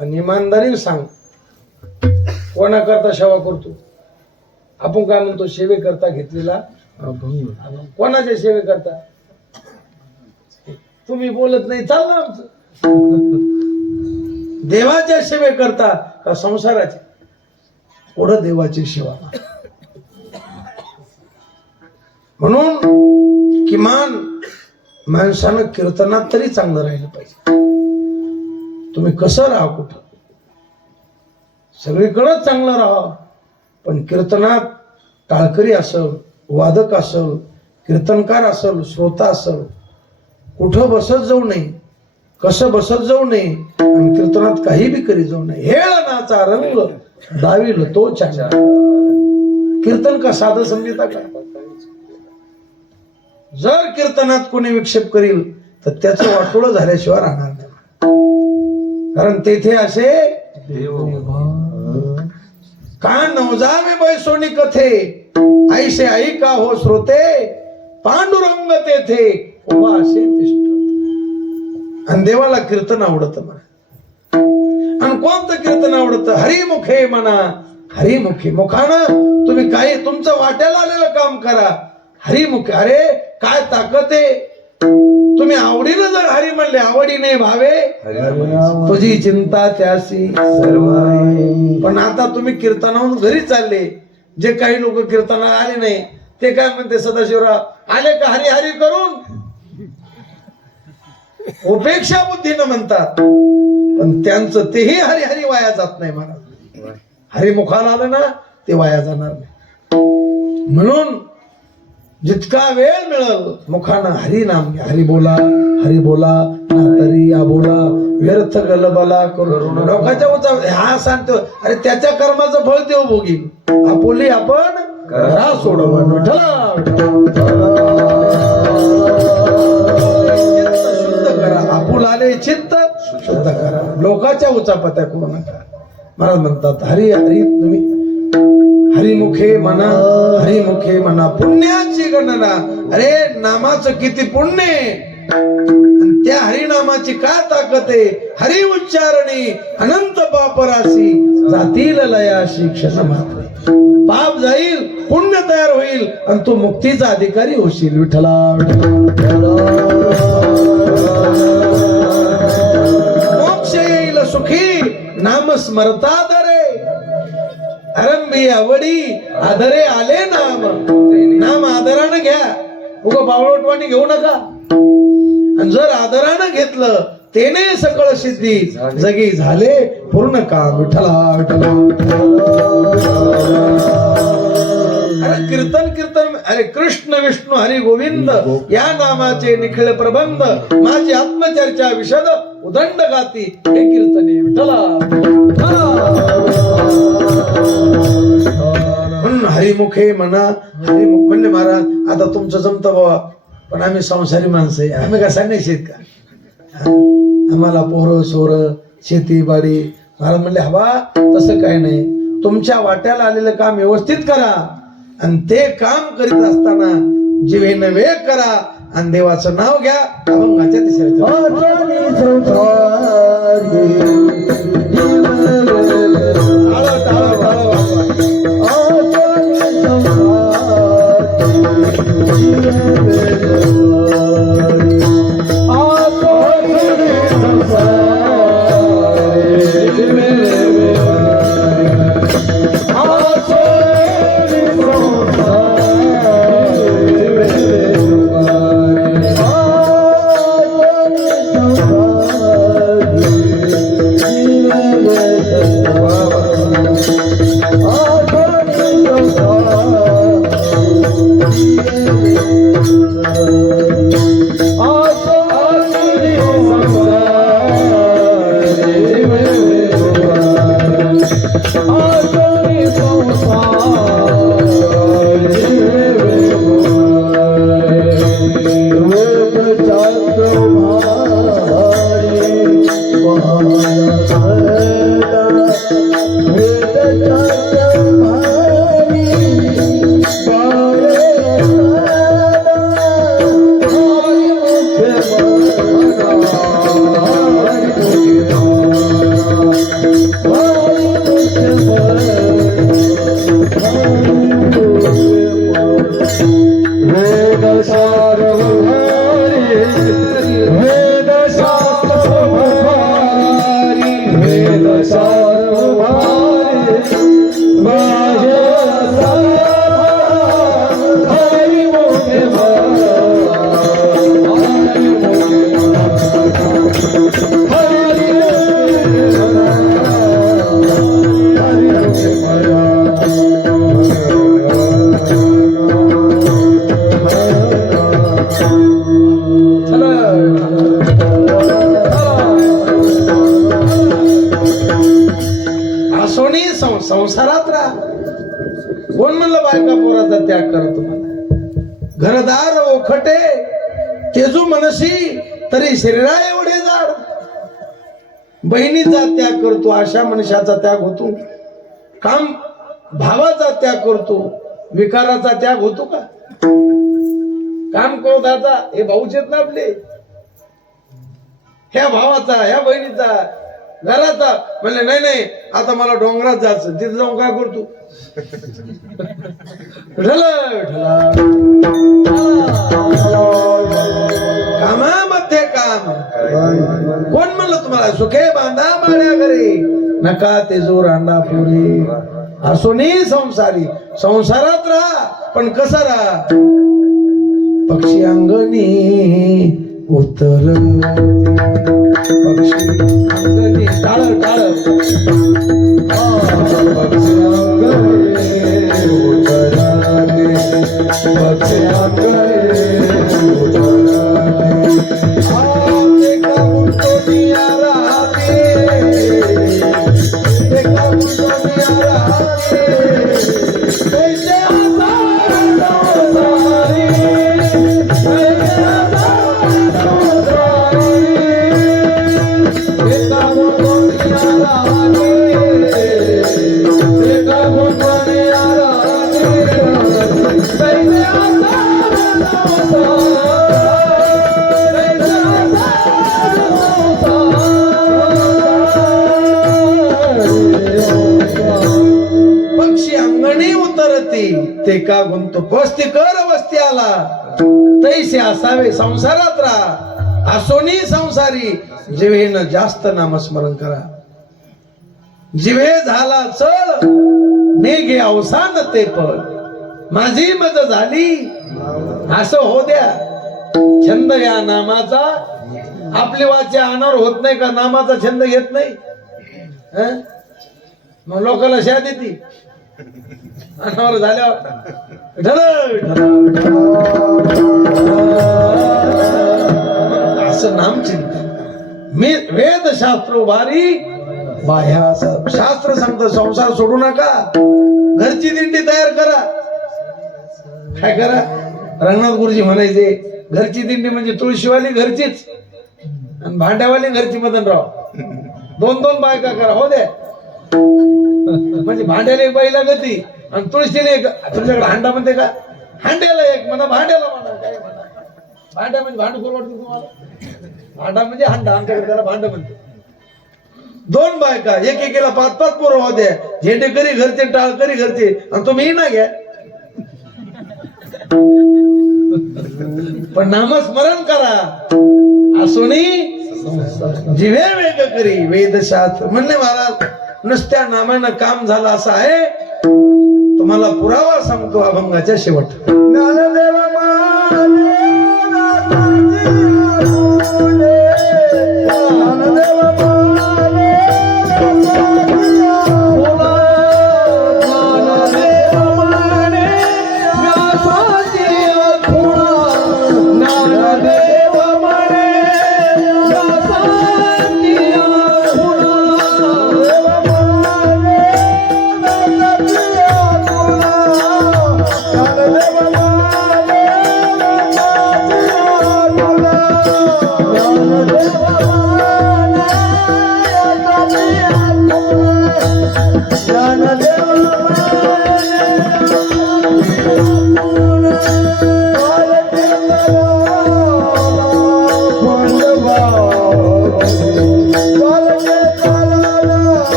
आणि इमानदारीने सांग कोणाकरता सेवा करतो. आपण काय म्हणतो सेवेकरता घेतलेला कोणाच्या सेवेकरता. तुम्ही बोलत नाही चाललं आमचं. देवाच्या सेवेकरता का संसाराच्या? पुढं देवाची सेवा. म्हणून किमान माणसानं कीर्तनात तरी चांगलं राहिलं पाहिजे. तुम्ही कसं राहा कुठं सगळीकडंच चांगलं राहा पण कीर्तनात टाळकरी असल वादक असल कीर्तनकार असल श्रोता असल कुठं बसत जाऊ नये कसं बसत जाऊ नये आणि कीर्तनात काही बी करी जाऊ नये. हेळनाचा रंग दावील तो चांगला. कीर्तन का साधं संगीता का? जर कीर्तनात कोणी विक्षेप करील तर त्याचं वाटोळं झाल्याशिवाय राहणार नाही. कारण तेथे असे का नवजावे बैसोनी कथे ऐसे ऐका हो श्रोते पांडुरंग तेथे उभा असे तिष्ठ. आणि देवाला कीर्तन आवडत म्हणा. आणि कोणतं कीर्तन आवडतं? हरिमुखे म्हणा. हरिमुखे मुखानं तुम्ही काही तुमचं वाट्याला आलेलं काम करा. हरिमुखे. अरे काय ताकद आहे. तुम्ही आवडीनं जर हरी म्हणले आवडीने भावे तुझी चिंता त्याशी सर्व. पण आता तुम्ही कीर्तनाहून घरी चालले. जे काही लोक कीर्तनाला आले नाही ते काय म्हणते सदाशिवराव आले का हरी हरी करून उपेक्षा बुद्धीनं म्हणतात. पण त्यांचं तेही हरी हरी वाया जात नाही महाराज. हरिमुखाला आलं ना ते वाया जाणार नाही. म्हणून जितका वेळ मिळल मुखानं हरी नाम घ्या. हरी बोला ना तरी या बोला व्यर्थ गलबला करून लोकांच्या उचा हा सांगतो. अरे त्याच्या कर्माचं फळ देव भोगील. आपुली आपण करा सोडव. शुद्ध करा. आपुल आले चित्त शुद्ध करा. लोकांच्या उचापत्या करू नका. महाराज म्हणतात हरी हरी तुम्ही हरिमुखे म्हणा. हरिमुखे म्हणा. पुण्याची गणना. अरे नामाचं किती पुण्य आणि त्या हरिनामाची का ताकद आहे? हरी उच्चारणी अनंत पापराशी जातील लयाशी क्षण मात्र. पाप जाईल, पुण्य तयार होईल आणि तू मुक्तीचा अधिकारी होशील. विठ्ठला मोक्ष येईल सुखी नाम स्मरता दरे. आरंभी आवडी आदरे आले नाम. नाम आदरानं घ्या, उगा बावळटवाणी घेऊ नका. आणि जर आदरानं घेतलं तेने सकळ सिद्धी जगी झाले पूर्ण काम. विठ्ठला विठ्ठला. अरे कीर्तन अरे कृष्ण विष्णू हरी गोविंद या नामाचे निखिळ प्रबंध माझी आत्मचर्चा विशद उदंड गाती हे कीर्तने. विठ्ठला म्हणून हरिमुखे म्हणा. हरिमुख म्हणले महाराज आता तुमचं जमतं बाबा, पण आम्ही संसारी माणसं आहे, आम्ही का संन्यासी आहेत का? आम्हाला पोरं सोर शेती बाडी. महाराज म्हणले हवा तसं काही नाही, तुमच्या वाट्याला आलेलं काम व्यवस्थित करा आणि ते काम करीत असताना जीवेने वेग करा आणि देवाचं नाव घ्या. अभंगाच्या तिसऱ्या संसारात राहा. कोण म्हणलं बायका पोराचा त्याग करा तुम्हाला? घरदार ओखटे तेजू मनसी तरी शरीरा एवढे जाड. बहिणीचा त्याग करतो, आशा मनुष्याचा त्याग होतो. काम भावाचा त्याग करतो, विकाराचा त्याग होतो का? काम क्रोधाचा हे भाऊच आहेत ना आपले. ह्या भावाचा ह्या बहिणीचा घराचा म्हणले नाही नाही आता मला डोंगरात जायचं, तिथे जाऊन काय करतो? कामामध्ये काम. कोण म्हणलं तुम्हाला सुखे बांधा माड्या घरी नका तेजूर अंडा पुरी. असोनी संसारी संसारात राहा, पण कसा राहा? पक्षी अंगणी उतर पक्षी अंगणी टाळ टाळ पक्षी अंगणी उतराते पक्षी अंगणी उतराते एका मुंतोनिया राहते एका मुंतोनिया राहते कैसे अंगणी उतरती ते का गुंतो पस्ती कर वस्ती आला तैसे असावे संसारात राहा असोनी संसारी जिव्हेनं जास्त नामस्मरण करा जिव्हे झाला चळ नेगे अवसान ते पद माझी मज झाली असं हो द्या छंद या नामाचा आपली वाचे अनावर होत नाही का नामाचा छंद घेत नाही हं? मग लोकांना शा देती अनावर झाल्यावर असं नामचिंतन मी वेद शास्त्र उभारी बाह्या शास्त्र सांगतं संसार सोडू नका घरची दिंडी तयार करा काय करा रंगनाथ गुरुजी म्हणायचे घरची दिंडी म्हणजे तुळशीवाली घरचीच आणि भांड्यावाली घरची मदनराव दोन बायका करा हो दे म्हणजे भांड्याला एक बाईला गती आणि तुळशीला एक तुमच्याकडे हांडा म्हणते का हांड्याला एक म्हणा भांड्याला म्हणा काय म्हणा भांड्या म्हणजे भांड कोण वाटतं तुम्हाला भांडा म्हणजे हांडा आमच्याकडे त्याला भांड म्हणते दोन बायका एकेकीला 5-5 पोरं होते झेंडे करी घरचे टाळ करी घरचे आणि तुम्ही ना घ्या पण नामस्मरण करा असुनी जिव्हे वेग करी वेदशास्त्र म्हणले महाराज नुसत्या नामानं काम झालं असं आहे तुम्हाला पुरावा सांगतो अभंगाच्या शेवट ज्ञानदेव माने ज्ञानदेव माने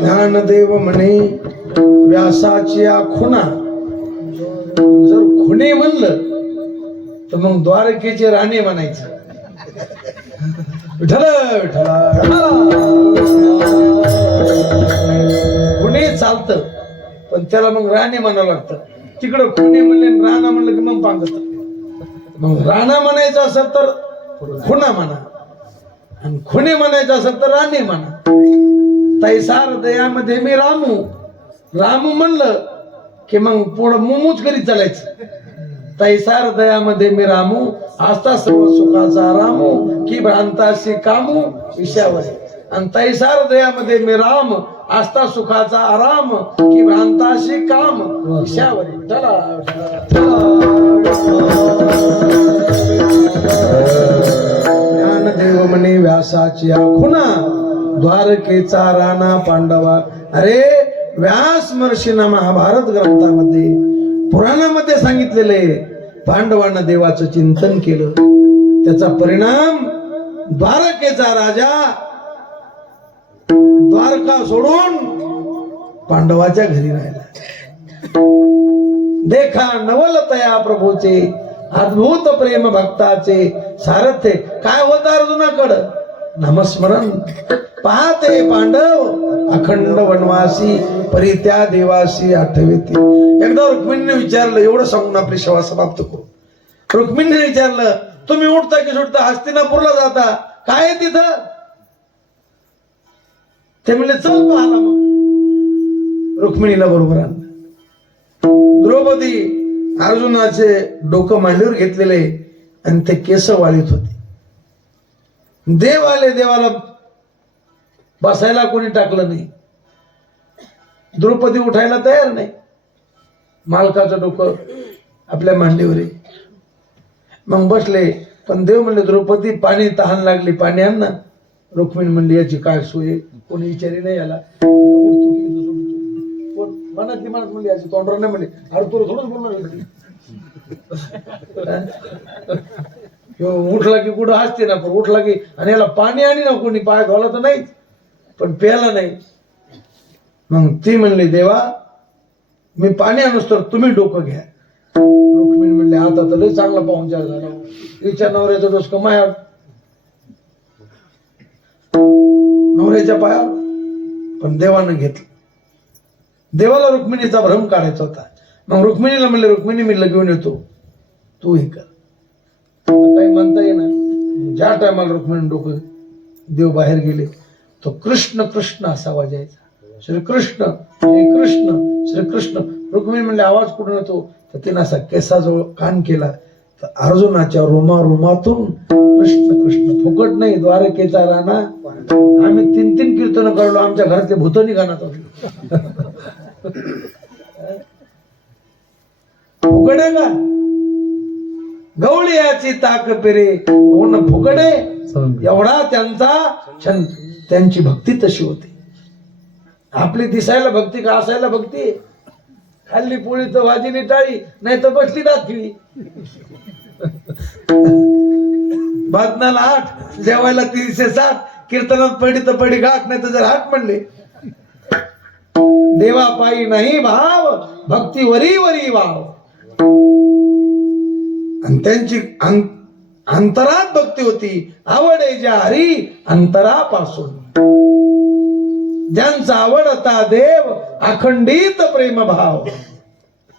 ज्ञानदेव म्हणे व्यासाची खुणा जर खुणे म्हणलं तर मग द्वारकेची राणी म्हणायचं विठ्ठल खुणे चालतं पण त्याला मग राणी म्हणावं लागतं तिकडं खुणे म्हणले राणा म्हणलं की मग पांगत मग राणा म्हणायचं असेल तर खुणा म्हणा आणि खुणे म्हणायचं असेल तर राणी म्हणा तैसार दयामध्ये मी रामू म्हणलं की मग पुढं मुमूच करीत चालायचं तैसार दयामध्ये मी रामू आस्था सर्व सुखाचा रामू की भ्रांताशी कामू विषयावर आणि तैसार दयामध्ये मी राम आस्था सुखाचा आराम की भ्रांताशी काम विषयावर ज्ञानदेव म्हणे व्यासाची खुणा द्वारकेचा राणा पांडवा अरे व्यास महर्षींना महाभारत ग्रंथामध्ये पुराणामध्ये सांगितलेले पांडवांना देवाचं चिंतन केलं त्याचा परिणाम द्वारकेचा राजा द्वारका सोडून पांडवाच्या घरी राहिला देखा नवलतया प्रभूचे अद्भुत प्रेम भक्ताचे सारथ्य काय होतं अर्जुनाकडं नामस्मरण पाहते पांडव अखंड वनवासी परित्या देवासी आठवेती एकदा रुक्मिणीने विचारलं एवढं सांगून आपली सेवा समाप्त करू रुक्मिणीने विचारलं तुम्ही उठता की सुटता हस्तिनापूरला जाता काय आहे तिथं ते म्हणले चल पाहला मग रुक्मिणीला बरोबर आणलं द्रौपदी अर्जुनाचे डोकं मांडीवर घेतलेले आणि ते केस वाळीत होते. देव आले, देवाला बसायला कोणी टाकलं नाही. द्रौपदी उठायला तयार नाही. मालकाचं डोकं आपल्या मांडीवर आहे. मग बसले. पण देव म्हणले द्रौपदी पाणी तहान लागली, पाणी आण ना. रुक्मिणी म्हणली याची काय सोय, कोणी विचारी नाही याला. कोण मनातली मनात म्हणली याची तोंडवर नाही म्हणली. अरे तुला थोडंच बोलणार. उठला की कुठं हसते ना, पण उठला की आणि याला पाणी आणि ना कोणी पाय धुवाला तर नाही, पण प्यायला नाही. मग ती म्हणली देवा मी पाणी आणूस तर तुम्ही डोकं घ्या. रुक्मिणी म्हणले आता तर लय चांगला पाहुणचार झाला, तिच्या नवऱ्याचं डोसकं मायावर, नवऱ्याच्या पायावर. पण देवानं घेतलं. देवाला रुक्मिणीचा भ्रम काढायचा होता. मग रुक्मिणीला म्हणले रुक्मिणी मी घेऊन येतो, तू हे कर. काही म्हणता येणार. ज्या टायमाला रुक्मिणी डोकं देव बाहेर गेले तो कृष्ण कृष्ण असा आवाज यायचा. श्रीकृष्ण श्रीकृष्ण श्रीकृष्ण. रुक्मिणी म्हणले आवाज कुठून येतो, तर तिने असा केसाजवळ कान केला तर अर्जुनाच्या रोमातून कृष्ण कृष्ण. फुकट नाही द्वारकेचा राणा. आम्ही 3 कीर्तन करलो, आमच्या घरातले भूतनी गाण्यात फुकट आहे का. गवळीयाची ताक पेरे पूर्ण फुकट आहे. एवढा त्यांचा छंद, त्यांची भक्ती तशी होती. आपली दिसायला भक्ती का असायला भक्ती. खाल्ली पोळी तर भाजीने टाळी, नाही तर बसली दाखली. बातम्याला 8, जेवायला 360, कीर्तनात पडी तर पडी गाठ, नाही तर जर हात म्हणले. देवा पायी नाही भाव, भक्ती वरी वरी भाव. आणि त्यांची अंतरात भक्ती होती. आवडे ज्या हरी अंतरापासून. ज्यांचा आवडता देव अखंडित प्रेम भाव.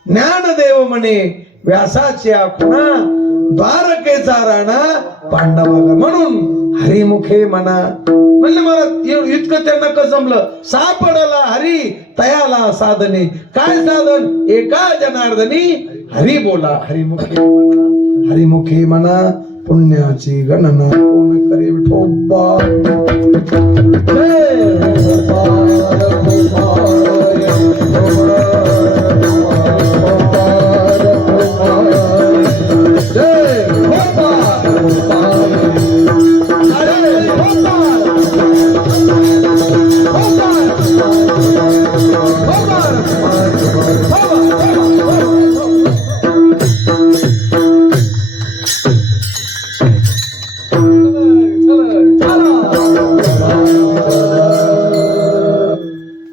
ज्ञानदेव म्हणे व्यासाच्या खुणा, द्वारकेचा राणा पांडवाला म्हणून हरिमुखे म्हणा. म्हणले मला इतकं त्यांना कसं जमलं. सापडला हरी तयाला साधने. काय साधन, एका जनार्दनी हरी बोला. हरिमुखे म्हणा, हरिमुखे म्हणा. पुण्याची गणना कोण करे विठोबा.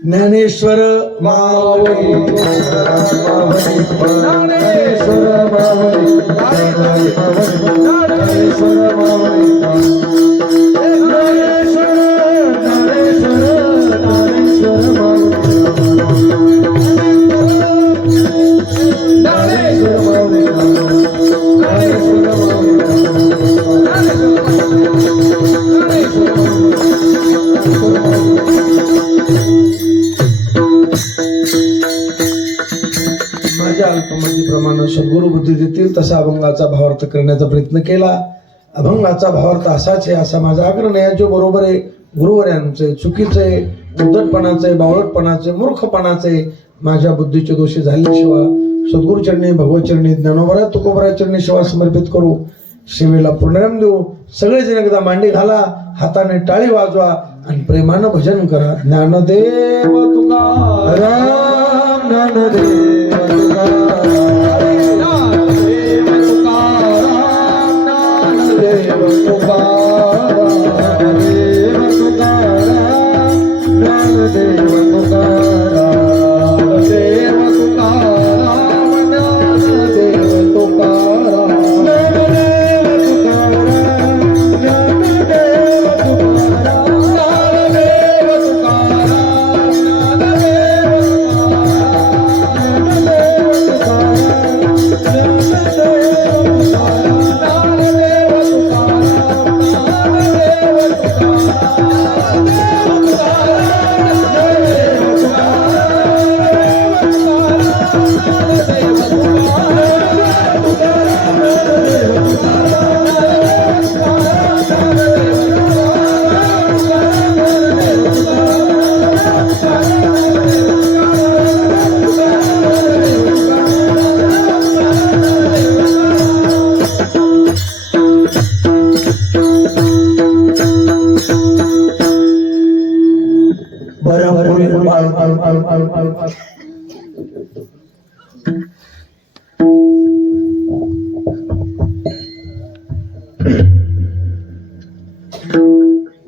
ज्ञानेश्वर मावळी, ज्ञानेश्वर मावळी, ज्ञानेश्वर मावळी, ज्ञानेश्वर ज्ञानेश्वर ज्ञानेश्वर मावळी, ज्ञानेश्वर माझ्या अल्पमतीप्रमाणे सद्गुरु बुद्धी देतील तसा अभंगाचा भावार्थ करण्याचा प्रयत्न केला. अभंगाचा भावार्थ असाच आहे असा माझा आग्रह नाही. जो बरोबर आहे गुरुवर्यांचे, चुकीचे, उद्धटपणाचे, बावळटपणाचे, मूर्खपणाचे, माझ्या बुद्धीचे दोषी झाल्याशिवाय सद्गुरुचरणी, भगवतचरणी, ज्ञानोबरा तुकोबरा चरणी सेवा समर्पित करू. सेवेला पूर्णराम देऊ. सगळेजण एकदा मांडी घाला, हाताने टाळी वाजवा आणि प्रेमानं भजन करा. ज्ञानदेव तुकाराम, ज्ञानदेव तुकाराम, ज्ञानदेव तुकाराम, ज्ञानदेव तुकाराम, ज्ञानदेव तुकाराम, ज्ञानदेव तुकाराम, देव तुकाराम, ज्ञानदेव तुकाराम, ज्ञानदेव तुकाराम, ज्ञानदेव तुकाराम, ज्ञानदेव तुकाराम, ज्ञानदेव तुकाराम, ज्ञानदेव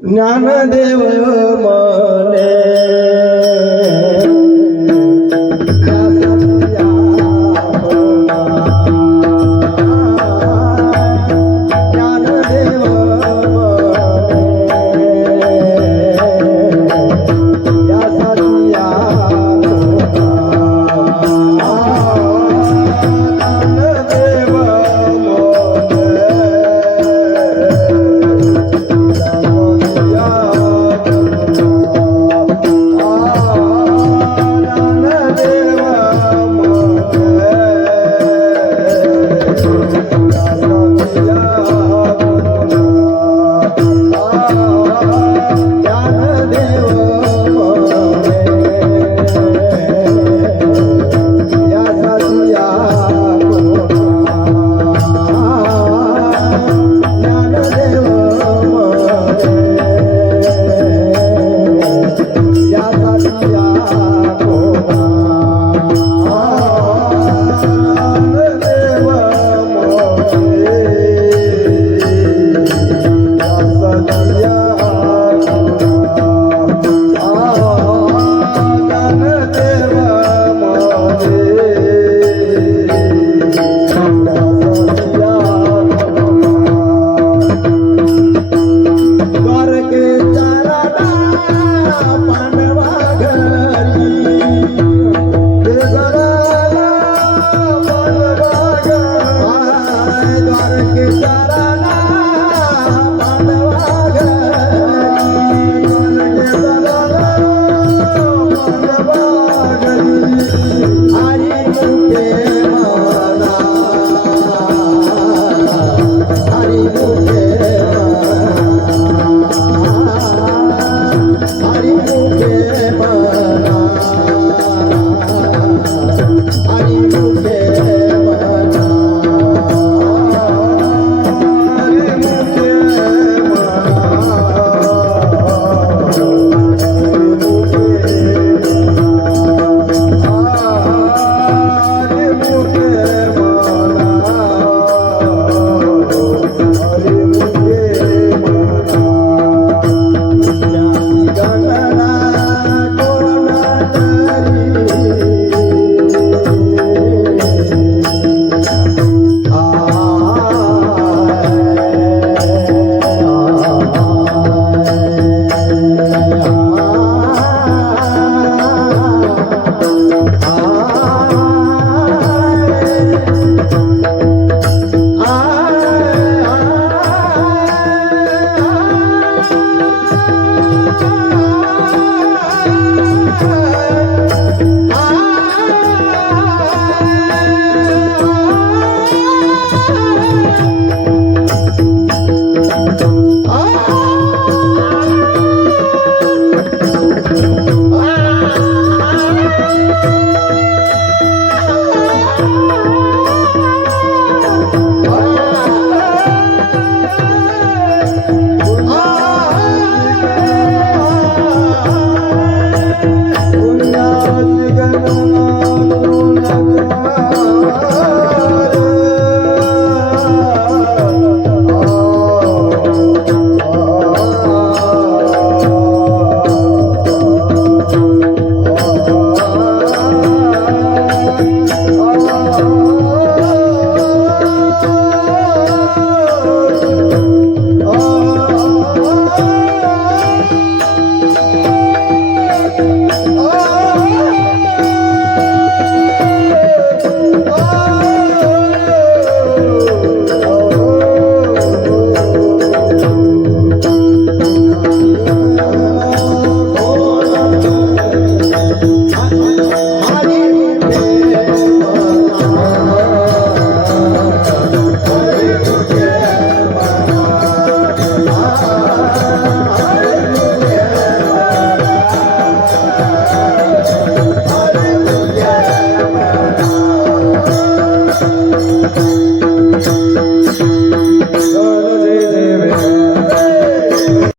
ज्ञानदेव मने